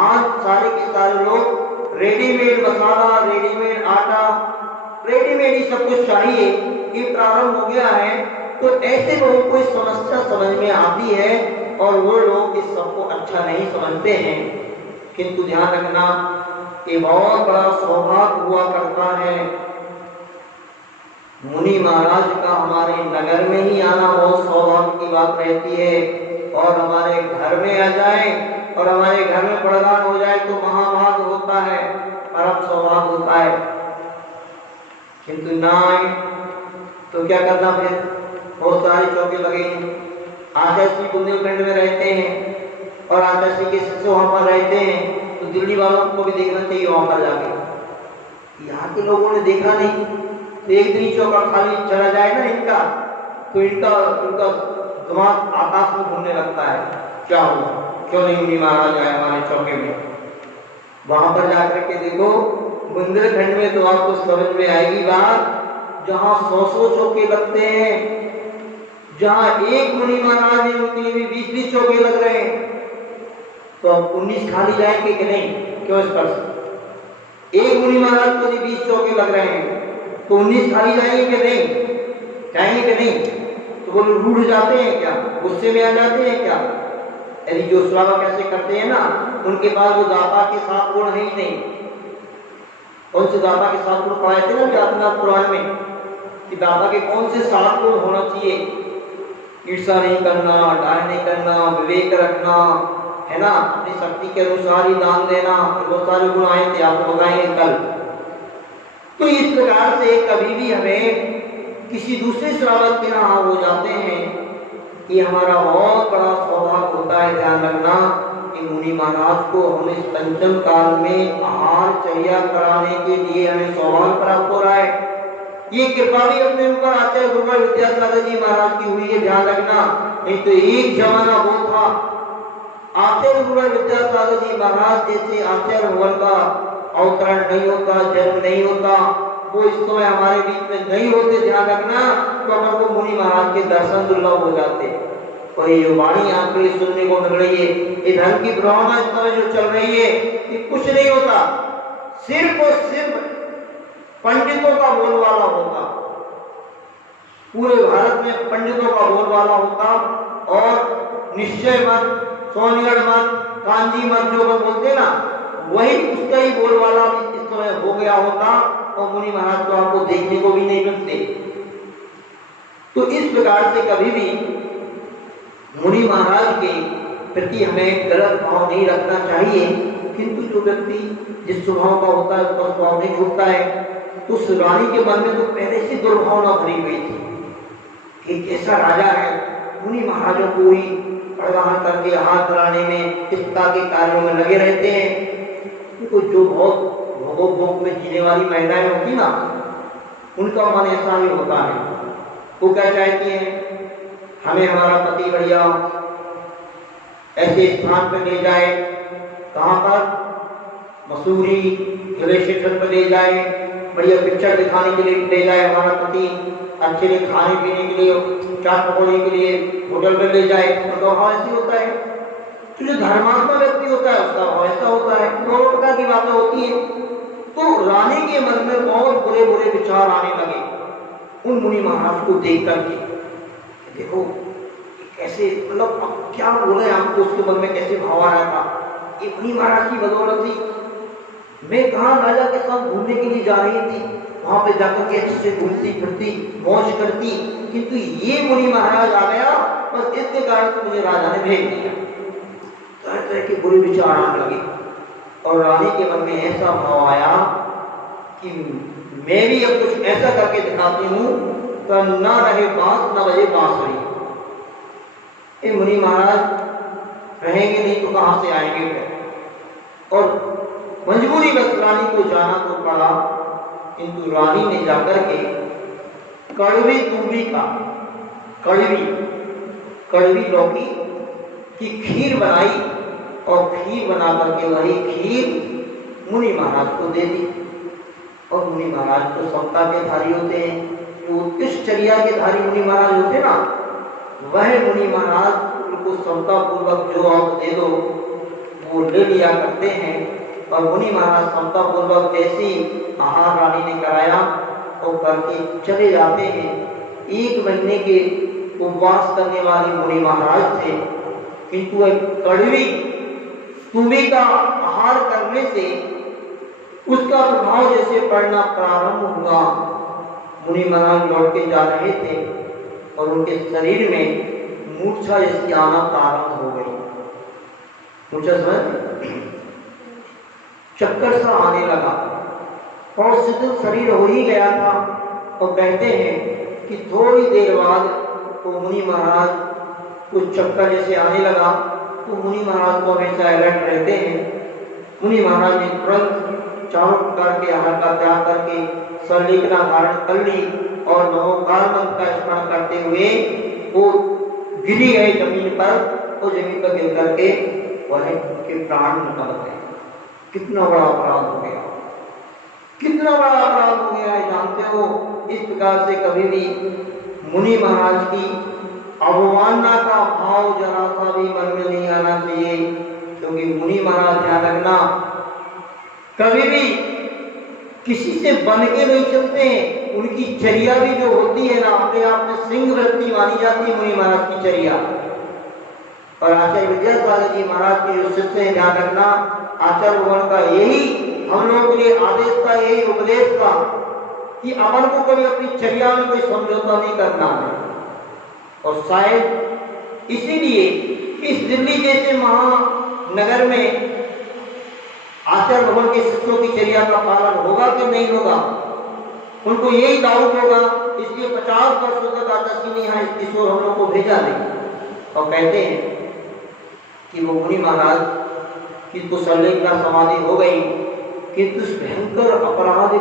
आज सारे के सारे लोग रेडीमेड मसाला, रेडीमेड आटा, रेडीमेड ही सब कुछ चाहिए, ये प्रारंभ हो गया है। तो ऐसे लोगों को इस समस्या समझ में आती है और वो लोग इस सबको अच्छा नहीं समझते हैं। किंतु ध्यान रखना, ये बहुत बड़ा सौभाग्य हुआ करता है मुनि महाराज का हमारे नगर में ही आना बहुत सौभाग्य की बात रहती है। और हमारे घर में आ जाए और हमारे घर में प्रदान हो जाए तो महाभाग्य होता है, परम सौभाग्य होता है। किंतु ना आए तो क्या करना फिर? बहुत सारे चौके लगे हैं। आचार्य श्री बुंदेलखंड में रहते हैं और आचार्य श्री के शिष्य वहां पर रहते हैं, तो दिल्ली वालों को भी देखना चाहिए वहां पर जाके। यहाँ के लोगों ने देखा नहीं तो एक दिन चौका खाली चला जाए ना इनका, तो इनका दिमाग आकाश में घूमने लगता है, क्या हुआ, क्यों नहीं मुनि महाराज आए हमारे चौके में। वहां पर जाकर के देखो बुंदेलखंड में तो आपको समझ में आएगी बात, जहां 100 चौके लगते हैं, जहां एक मुनि महाराज है उनके लिए भी 20-20 चौके लग रहे हैं, तो अब 19 खाली जाएंगे कि नहीं? क्यों इस पर एक मुनि महाराज को भी 20 चौके लग रहे हैं, तो 19 खाली जाएंगे कि नहीं? जाएंगे कि नहीं? तो वो रूठ जाते हैं क्या? गुस्से में आ जाते हैं क्या? यदि जो श्रावक ऐसे करते हैं ना, उनके पास वो दाता के साथ गुण है ही नहीं। कौन से दाता के 7 गुण पढ़ाए थे ना जातनाथ पुराण में, कि दाता के कौन से 7 गुण होना चाहिए? ईर्षा नहीं करना, डाय नहीं करना, विवेक रखना, है ना, अपनी शक्ति के अनुसार ही दान देना, बहुत सारे गुण आए थे, आपको बताएंगे कल। तो इस प्रकार से कभी भी हमें किसी दूसरे श्रावक के यहाँ हो जाते हैं, ये हमारा बहुत बड़ा स्वभाव होता है। ध्यान रखना कि मुनि महाराज को हम इस पंचम काल में आहार चर्या कराने के लिए हमें सौभाग्य प्राप्त हो रहा है। ये कृपा भी अपने ऊपर आचार्य गुरुवर विद्यासागर जी महाराज की हुई है, ध्यान रखना। नहीं तो एक जमाना वो था, आचार्य गुरुवर विद्यासागर जी महाराज जैसे आचार्य भगवान का अवतरण नहीं होता, जन्म नहीं होता, वो इस समय हमारे बीच में नहीं होते, ध्यान रखना, तो अपन को मुनि महाराज के दर्शन दुर्लभ हो जाते। और ये वाणी आपके लिए सुनने को मिल रही है, ये धर्म की भावना इस समय जो चल रही है, ये कुछ नहीं होता, सिर्फ और सिर्फ पंडितों का बोलबाला होता। पूरे भारत में पंडितों का बोलबाला होता और निश्चय मत, सोनगढ़ मत, कांजी मत जो मत बोलते ना, वही उसका ही बोलबाला इस समय हो गया होता और मुनि महाराज को आपको देखने को भी नहीं मिलते। तो इस प्रकार से कभी भी मुनि महाराज के प्रति हमें गलत भाव नहीं रखना चाहिए, किंतु जो व्यक्ति जिस स्वभाव का होता है उसका स्वभाव नहीं छूटता है। उस रानी के मन में तो पहले से दुर्भावना भरी हुई थी कि कैसा राजा है, मुनि महाराजों को ही प्रदान करके हाथ कराने में, इस प्रकार के कार्यों में लगे रहते हैं। तो जो बहुत भोग में जीने वाली महिलाएं होती ना, उनका मन ऐसा ही होता है। वो क्या चाहती हैं, हमें हमारा पति बढ़िया ऐसे स्थान पर ले जाए, कहाँ पर, मसूरी हिल स्टेशन पर ले जाए, बढ़िया पिक्चर दिखाने के लिए ले जाए हमारा पति, अच्छे लिए खाने पीने के लिए, चाट पकौड़े के लिए होटल में ले जाए, तो हाँ ऐसे होता है। तो जो धर्मात्मा व्यक्ति होता है उसका भाव ऐसा होता है, दोनों प्रकार की बातें होती है। तो रानी के मन में बहुत बुरे बुरे विचार आने लगे उन मुनि महाराज को देख करके। देखो कैसे, मतलब अब क्या बोले आपको, उसके मन में कैसे भाव आ रहा था। ये मुनि महाराज की बदौलत थी, मैं कहाँ राजा के साथ घूमने के लिए जा रही थी, वहां पे जाकर के अच्छे से घूमती फिरती मौज करती, किंतु ये मुनि महाराज आ गया और इसके कारण से मुझे राजा ने भेज दिया। तरह तरह के बुरे विचार आने लगे और रानी के मन में ऐसा भाव आया कि मैं भी अब कुछ ऐसा करके दिखाती हूँ तो ना रहे बांस ना बजे बांसुरी। ये मुनि महाराज रहेंगे नहीं तो कहाँ से आएंगे फिर। और मजबूरी बस रानी को जाना तो पड़ा, किंतु रानी ने जाकर के कड़वी दूबी का, कड़वी लौकी की खीर बनाई और खीर बना करके वही खीर मुनि महाराज को दे दी। और मुनि महाराज तो समता के धारी होते हैं, जो उत्कृष्ट चर्या के धारी मुनि महाराज होते ना, वह मुनि महाराज उनको समता पूर्वक जो आप दे दो वो ले लिया करते हैं। और मुनि महाराज समता पूर्वक जैसी आहार रानी ने कराया और करके चले जाते हैं। 1 महीने के उपवास करने वाले मुनि महाराज थे, किंतु एक कड़वी तुम्बी का आहार करने से उसका प्रभाव जैसे पड़ना प्रारंभ हुआ। मुनि महाराज लौट के जा रहे थे और उनके शरीर में मूर्छा जैसी आना प्रारंभ हो गई। मूर्छा समझ, चक्कर सा आने लगा और शिथिल शरीर हो ही गया था। और कहते हैं कि थोड़ी देर बाद तो मुनि महाराज को चक्कर जैसे आने लगा। तो मुनि महाराज को हमेशा अलर्ट रहते हैं। मुनि महाराज ने तुरंत चारों प्रकार के आहार का त्याग करके सरलेखना धारण कर ली और नमोकार मंत्र का स्मरण करते हुए वो गिरी गए जमीन पर। तो जमीन पर गिर करके वह उनके प्राण निकल गए। कितना बड़ा अपराध हो गया, कितना बड़ा अपराध हो गया है, जानते हो। इस प्रकार से कभी भी मुनि महाराज की अवमानना का भाव जरा सा भी मन में नहीं आना चाहिए, क्योंकि मुनि महाराज, ध्यान रखना, कभी भी किसी से बन के नहीं चलते हैं। उनकी चर्या भी जो होती है ना, अपने आप में सिंह वृत्ति मानी जाती है मुनि महाराज की चर्या। और आचार्य विद्यासागर जी महाराज के जो शिष्य हैं, ध्यान रखना, आचार्य भगवान का यही हम लोगों के लिए आदेश था, यही उपदेश था कि अपन को कभी अपनी चर्या में कोई समझौता नहीं करना है। और शायद इसीलिए इस दिल्ली जैसे महानगर में आचार्य भगवान के शिष्यों की चर्या का पालन होगा कि नहीं होगा, उनको यही डाउट होगा। इसलिए 50 वर्षों तक आचार्य ने यहाँ इस किशोर हम लोग को भेजा नहीं। और कहते हैं कि वो मुनि महाराज की तो संलेखना समाधि हो गई, किंतु इस भयंकर अपराध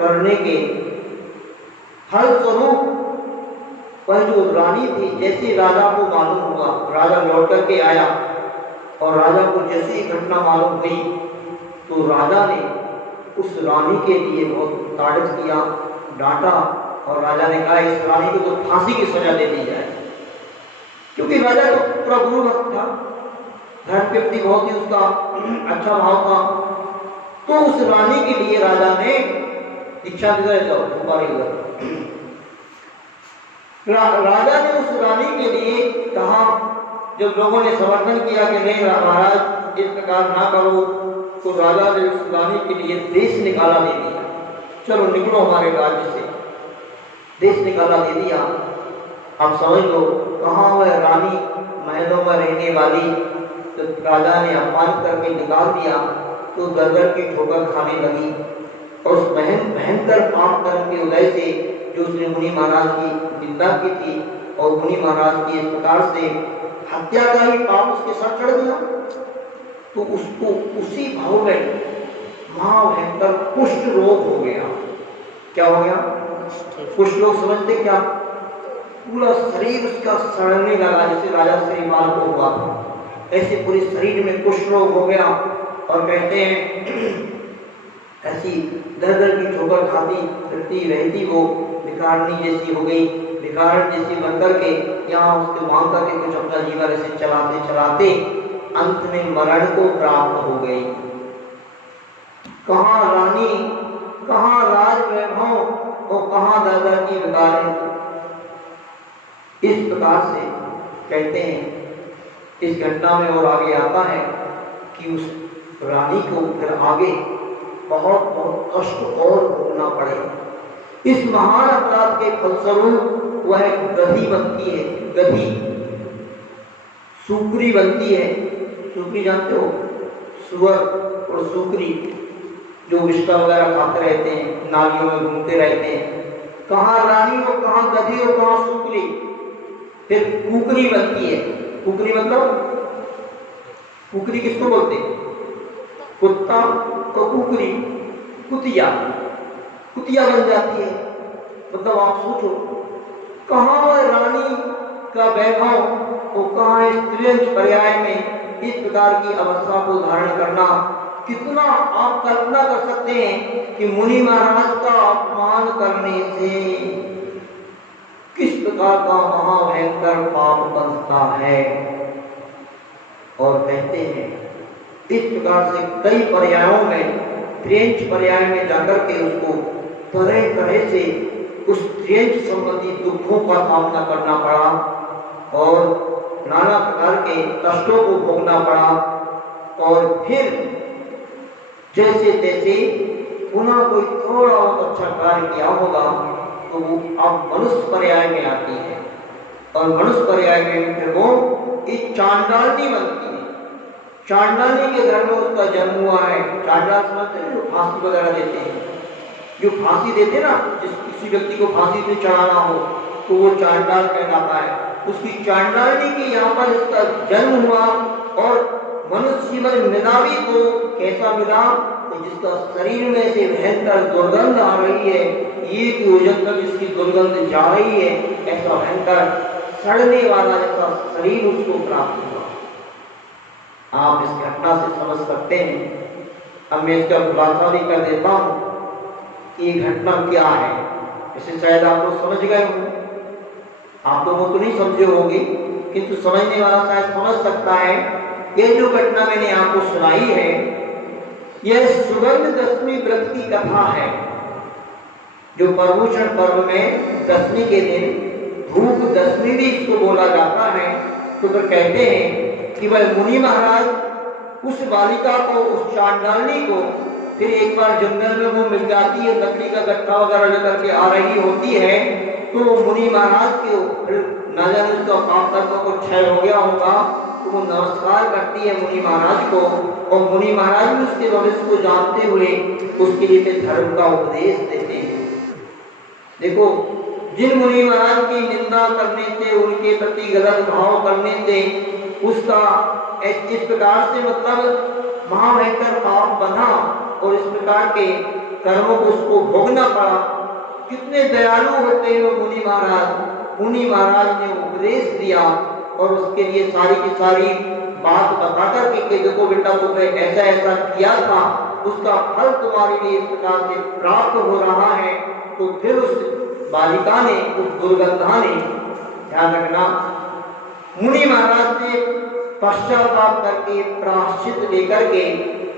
करने के फल स्वरूप वह जो रानी थी, जैसे राजा को मालूम हुआ, राजा लौट करके आया और राजा को जैसे ही घटना मालूम हुई तो राजा ने उस रानी के लिए बहुत ताड़ित किया, डांटा, और राजा ने कहा इस रानी को तो फांसी की सजा दे दी जाए। क्योंकि राजा तो पूरा गुरु भक्त था, धर्म के प्रति बहुत ही उसका अच्छा भाव था। तो उस रानी के लिए राजा ने इच्छा दी राजा ने उस रानी के लिए कहा, जब लोगों ने समर्थन किया कि नहीं महाराज इस प्रकार ना करो, तो राजा ने उस रानी के लिए देश निकाला दे दिया। चलो निकलो हमारे राज्य से, देश निकाला दे दिया। अब समझ लो कहाँ वह रानी महलों में रहने वाली, तो राजा ने अपमान करके निकाल दिया तो दरदर की ठोकर खाने लगी। और उस भयंकर पाप कर्म के उदय से जो उसने मुनि महाराज की निंदा की थी और मुनि महाराज की इस प्रकार से हत्या का ही पाप उसके साथ चढ़ गया, तो उसको उसी भाव में महाभयंकर कुष्ठ रोग हो गया। क्या हो गया? कुष्ठ रोग समझते क्या? पूरा शरीर उसका सड़ने लगा, जैसे राजा श्रीमान को हुआ ऐसे पूरे शरीर में कुष्ठ रोग हो गया। और कहते हैं ऐसी दर की ठोकर खाती फिरती रहती वो भिखारनी जैसी हो गई, भिखारन जैसी बनकर के यहाँ उसके मांग करके कुछ अपना जीवन ऐसे चलाते चलाते अंत में मरण को प्राप्त हो गई। कहाँ रानी, कहाँ राज वैभव और कहाँ दादा की विकारें। इस प्रकार से कहते हैं इस घटना में और आगे आता है कि उस रानी को फिर आगे बहुत बहुत कष्ट और भोगना पड़े। इस महान अपराध के फलस्वरूप वह गधी बनती है, गधी सुकरी बनती है। सुकरी जानते हो? सुअर और सुकरी जो विष्टा वगैरह खाते रहते हैं, नालियों में घूमते रहते हैं। कहाँ रानी और कहाँ गधी और कहाँ सुकरी। फिर कुकरी बनती है। कुकरी मतलब, कुकरी किसको बोलते हैं? कुत्ता। तो कुकरी कुतिया, कुतिया बन जाती है। मतलब आप सोचो कहाँ वह रानी का वैभव और कहाँ स्त्रीलिंग पर्याय में इस प्रकार की अवस्था को धारण करना। कितना आप कल्पना कर सकते हैं कि मुनि महाराज का अपमान करने से किस प्रकार का महाभयंकर पाप बनता है। और कहते हैं इस प्रकार से कई पर्यायों में, त्रियंच पर्याय में जाकर के उसको तरह तरह से उस त्रियंच संबंधी दुखों का सामना करना पड़ा और नाना प्रकार के कष्टों को भोगना पड़ा। और फिर जैसे तैसे पुनः कोई थोड़ा बहुत अच्छा कार्य किया होगा तो वो अब मनुष्य पर्याय में आती है। और मनुष्य पर्याय में फिर वो एक चांडालनी बनती है। चांडालनी के घर में उसका जन्म हुआ है। चांडाल समझते हैं जो फांसी वगैरह देते हैं, जो फांसी देते हैं ना, जिस किसी व्यक्ति को फांसी पे चढ़ाना हो तो वो चांडाल कहलाता है। उसकी चांडालनी के यहाँ पर इसका जन्म हुआ। और मनुष्य जीवन मिला भी तो कैसा मिला, तो जिसका शरीर में से भयंकर दुर्गंध आ रही है, ये योजन तक इसकी दुर्गंध जा रही है, ऐसा भयंकर सड़ने वाला ऐसा शरीर उसको प्राप्त हुआ। आप इस घटना से समझ सकते हैं। अब मैं इसका खुलासा भी कर देता हूं कि ये घटना क्या है। इसे शायद आप लोग समझ गए हो, आप लोगों को नहीं समझे होंगे, किंतु समझने वाला शायद समझ सकता है। ये जो घटना मैंने आपको सुनाई है, यह सुगंध दशमी व्रत की कथा है, जो पर्वूषण पर्व में दशमी के दिन धूप दशमी भी इसको बोला जाता है। तो फिर कहते हैं कि वह मुनि महाराज उस बालिका को, उस चांडालनी को फिर एक बार जंगल में वो मिल जाती है, लकड़ी का गट्ठा वगैरह लेकर के आ रही होती है, तो मुनि महाराज के न जाने उसका पाप कर्म को क्षय हो गया होगा, तो वो नमस्कार करती है मुनि महाराज को, और मुनि महाराज भी उसके भविष्य को जानते हुए उसके लिए धर्म का उपदेश देते हैं। देखो, जिन मुनि महाराज की निंदा करने से, उनके प्रति गलत भाव करने से उसका इस प्रकार से मतलब महाभयंकर पाप बना और इस प्रकार के कर्मों को उसको भोगना पड़ा, कितने दयालु होते हैं वो मुनि महाराज। मुनि महाराज ने उपदेश दिया और उसके लिए सारी की सारी बात बता कर के देखो बेटा, तुमने ऐसा ऐसा किया था, उसका फल तुम्हारे लिए इस प्रकार से प्राप्त हो रहा है। तो फिर उस बालिका ने, उस दुर्गंधा ने, ध्यान रखना, मुनि महाराज से पश्चाताप करके प्रायश्चित लेकर के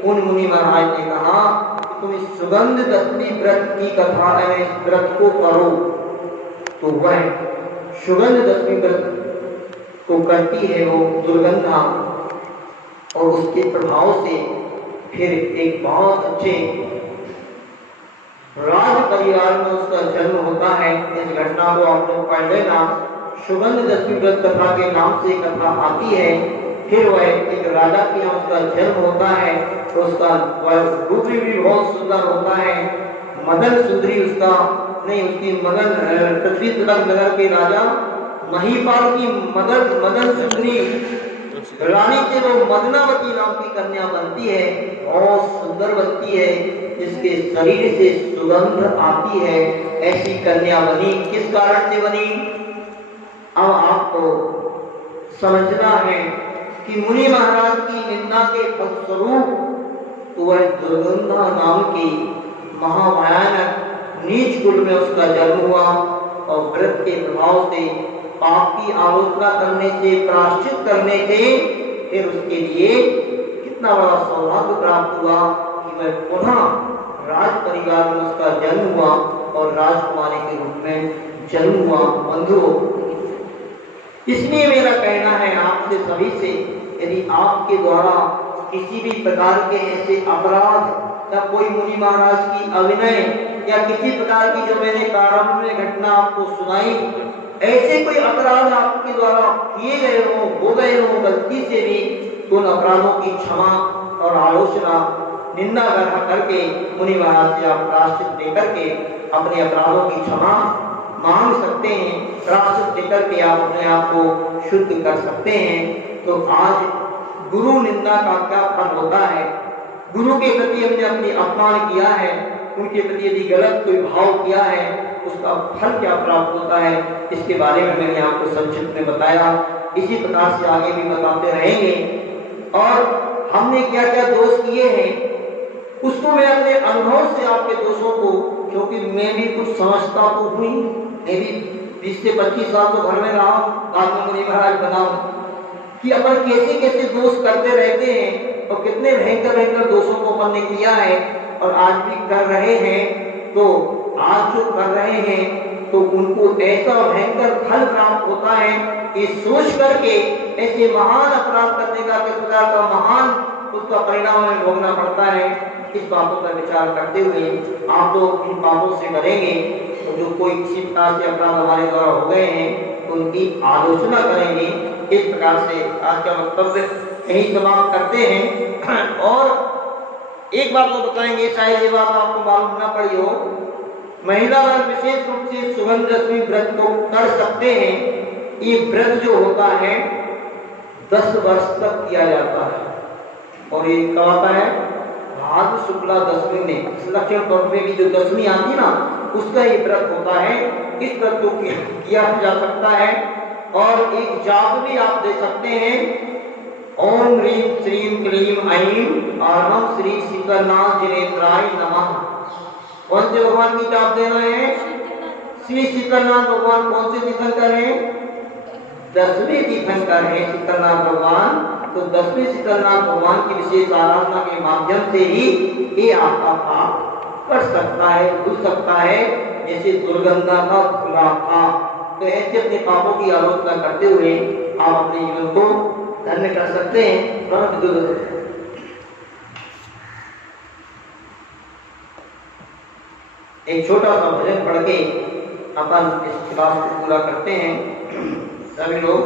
उन मुनि महाराज ने कहा कि तुम इस सुगंध दशमी व्रत की कथा, इस व्रत को करो। तो वह सुगंध दशमी व्रत को करती है वो दुर्गंधा, और उसके प्रभाव से फिर एक बहुत अच्छे राज परिवार में उसका जन्म होता है। इस घटना को आप लोग पढ़ लेना, सुगंध दशमी व्रत कथा के नाम से कथा आती है। फिर वह एक राजा के यहाँ उसका जन्म होता है, तो उसका रूप भी बहुत सुंदर होता है। मदन सुंदरी उसका नहीं, उसकी मदन पृथ्वी नगर के राजा महीपाल की मदन सुंदरी रानी से वो मदनावती नाम की कन्या बनती है, बहुत सुंदर बनती है, जिसके शरीर से सुगंध आती है। ऐसी कन्या बनी, किस कारण से बनी? अब आपको समझना है कि मुनि महाराज की निंदा के फलस्वरूप तो वह दुर्गंधा नाम की महाभयानक नीच कुल में उसका जन्म हुआ, और व्रत के प्रभाव से, पाप की आलोचना करने से, प्रायश्चित करने से फिर उसके लिए कितना बड़ा सौभाग्य प्राप्त हुआ कि वह पुनः राज परिवार में उसका जन्म हुआ और राजकुमारी के रूप में जन्म हुआ। बंधुओं, इसलिए मेरा कहना है आपसे सभी से, यदि आपके द्वारा किसी भी प्रकार के ऐसे अपराध या कोई मुनि महाराज की अभिनय या किसी प्रकार की जो मैंने प्रारंभ में घटना आपको सुनाई, ऐसे कोई अपराध आपके द्वारा किए गए हो गए हो गलती से भी, तो उन अपराधों की क्षमा और आलोचना, निंदा करके मुनि महाराज से आप प्रायश्चित लेकर के अपने अपराधों की क्षमा मांग सकते हैं। प्रायश्चित लेकर के आप अपने आप को शुद्ध कर सकते हैं। तो आज गुरु निंदा का क्या फल होता है? गुरु के प्रति हमने अपनी अपमान किया है, उनके प्रति यदि गलत कोई भाव किया है, उसका फल क्या प्राप्त होता है, इसके बारे में मैंने आपको संक्षिप्त में बताया। इसी प्रकार से आगे भी बताते रहेंगे। और हमने क्या क्या दोष किए हैं उसको मैं अपने अनुभव से आपके दोषों को, क्योंकि मैं भी कुछ समझता तो हुई, मैं भी 20 से 25 साल तो घर में रहा, बाद में मुनि महाराज बनाऊं, कि अपन कैसे कैसे दोष करते रहते हैं और कितने भयंकर भयंकर दोषों को अपन ने किया है और आज भी कर रहे हैं। तो आज जो कर रहे हैं तो उनको ऐसा भयंकर फल प्राप्त होता है, ये सोच करके ऐसे महान अपराध करने का किस प्रकार का महान उसका परिणाम हमें भोगना पड़ता है। इस बातों पर विचार करते हुए आप लोग इन बातों से डरेंगे, तो जो कोई किसी प्रकार से अपराध हमारे द्वारा हो गए हैं तो उनकी आलोचना करेंगे। इस प्रकार से आज का वक्तव्य यही समाप्त करते हैं। और एक बात तो बताएंगे, शायद ये बात आपको मालूम न पड़ी हो, महिला वर्ग विशेष रूप से सुगंध दशमी व्रत को कर सकते हैं। ये व्रत जो होता है 10 वर्ष तक किया जाता है, और ये कब आता है? भाद्र शुक्ला दशमी में, दक्षिण पक्ष में भी जो दशमी आती ना, उसका ये व्रत होता है। इस व्रत को किया जा सकता है। और एक जाप भी आप दे सकते हैं, ओम ह्रीं श्रीं क्लीं ऐं आर्हं श्री शीतलनाथ जिनेन्द्राय नमः। कौन से भगवान की जाप देना है? श्री शीतलनाथ भगवान। कौन से तीर्थंकर हैं? 10वें तीर्थंकर हैं शीतलनाथ भगवान। तो 10वें शीतलनाथ भगवान की विशेष आराधना के माध्यम से ही ये आपका पाप कर सकता है, धुल सकता है, जैसे दुर्गंधा का धुला था। तो ऐसे अपने पापों की आलोचना करते हुए आप अपने जीवन को धन्य कर सकते हैं। एक छोटा सा भजन पढ़ के अपन इस क्लास को पूरा करते हैं। सभी लोग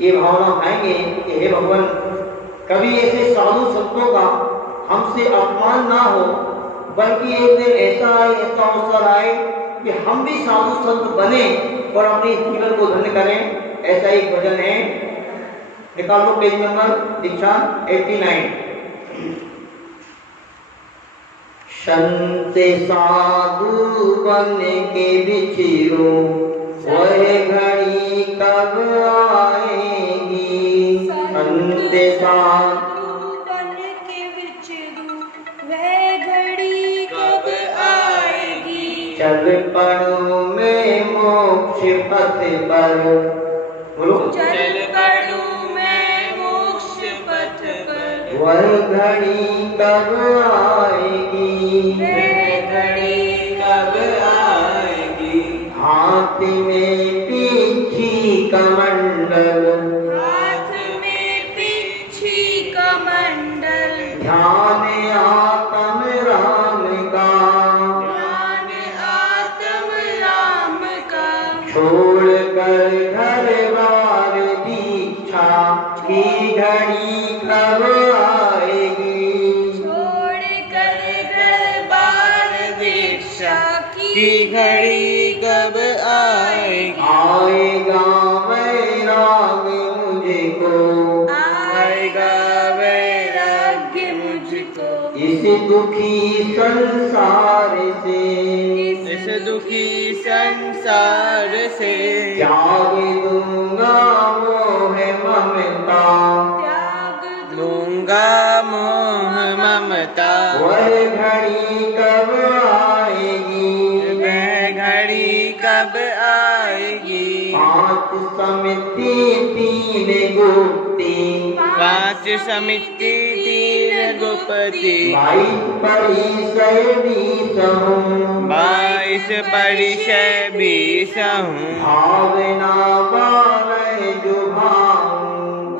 ये भावना पाएंगे कि हे भगवान, कभी ऐसे साधु संतों का हमसे अपमान ना हो, बल्कि एक दिन ऐसा अवसर आए कि हम भी साधु संत बने और अपने जीवन को धन्य करें। ऐसा एक भजन है, निकालो पेज नंबर दीक्षा 89। संत साधु बन के बिछड़ो, वह घड़ी कब आएगी। संत साधु बन के बिछड़ो, वह घड़ी कब आएगी। चल पड़ो मैं मोक्ष पथ पर, बोलो चल पड़ूं मैं मोक्ष पथ पर, वह घड़ी कब आएगी। वह घड़ी कब आएगी। हाथ में पीछी कमंडल, हाथ में पीछी कमंडल, ध्यान आत्म राम का, ध्यान आत्म राम का। छोड़ कर घर बार दीक्षा की घड़ी कब आएगी। छोड़ कर घर बार दीक्षा की घड़ी कब आएगी। आएगा वैराग मुझको, आएगा वैराग्य मुझको। इस दुखी संसार से, इस दुखी संसार से। त्याग दूंगा मोह ममता, त्याग दूंगा मोह ममता। वह घड़ी कब आएगी। वह घड़ी कब आएगी। पांच समिति तीन गुप्ती, पांच समिति तीन गुप्ती। 22 परिचय 20 हूँ, 22 परिचय 20 हूँ। भावना बारह जुबान,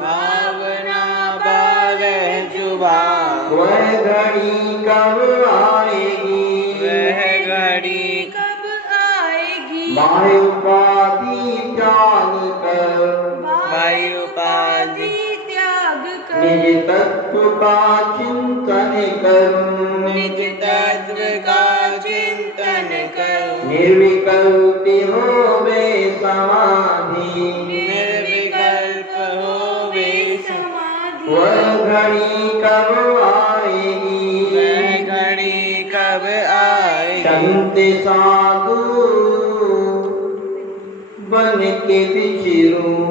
भावना 12 जुबान। वह घड़ी कब आएगी। वह घड़ी कब आएगी। माय उपाधि त्याग कर, माय उपाधि त्याग कर। निज तत्व का चिंतन करूं, निज तत्व का चिंतन करूं। निर्विकल्प होवे समाधि, निर्विकल्प होवे समाधि। वह घड़ी कब आएगी। वह घड़ी कब आएगी। संत साधु बन के बिछड़ूं,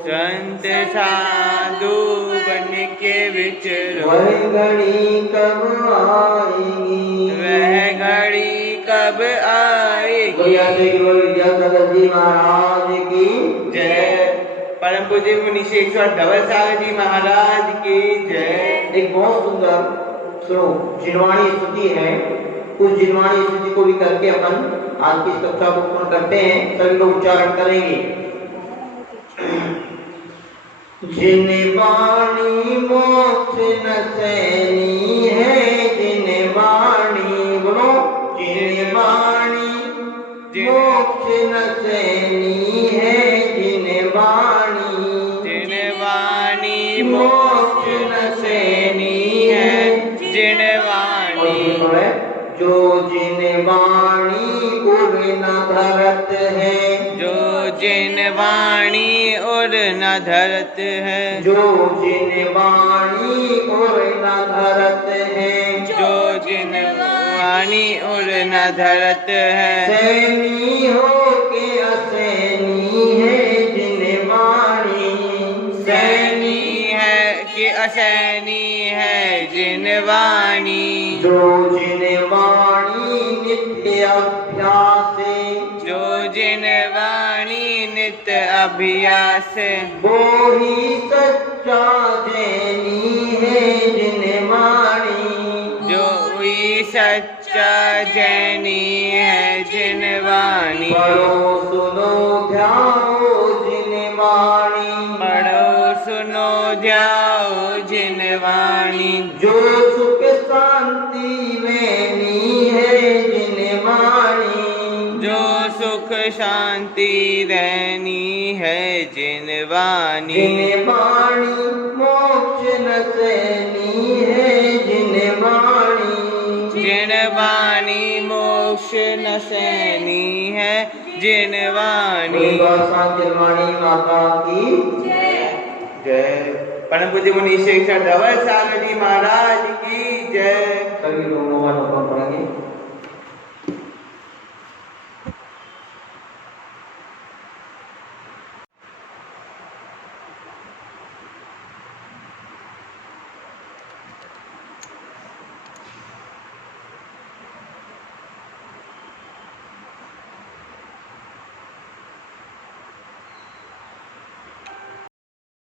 संत साधु बन के विचरो। वह घड़ी कब आएगी। वह घड़ी कब आएगी। विद्यासागर जी महाराज की जय। परम पूज्य मुनि श्रेष्ठ धवल सागर जी महाराज की जय। एक बहुत सुंदर सुनो जिनवाणी स्तुति है, उस जिनवाणी स्तुति को भी करके अपन आज की कक्षा को पूर्ण करते हैं। सभी लोग उच्चारण करेंगे। जिनवाणी मोक्ष नसैनी है, जिनवाणी बोलो, जिनवाणी मोक्ष नसैनी है, जिनवाणी जिनवाणी मोक्ष नसैनी है, जिनवाणी। जो जिनवाणी उर न धरत है, जो जिनवाणी और न धरत है। जो जिनवाणी उर न धरत है, जो जिनवाणी और न धरत है। सैनी हो के असैनी है, जिनवाणी सैनी है कि असैनी है, जिनवाणी। जो जिनवाणी नित्य अभ्यास, जो जिनवाणी नित्य अभ्यास। वो ही सच्चा जैनी है, जिनवाणी। जो ही सच्चा जैनी है, जिनवाणी। पढ़ो सुनो ध्याओ जो सुख शांति रहनी है जिन वाणी, जो सुख शांति रहनी है जिन वाणी, जिन वाणी मोक्ष न सहनी है जिन वाणी, जिन वाणी मोक्ष न सहनी है जिन वाणी। वाणी माता की जय। परम पूज्य मुनि शेख धवल सागर जी महाराज की जय। सभी लोगों का पढ़ेंगे।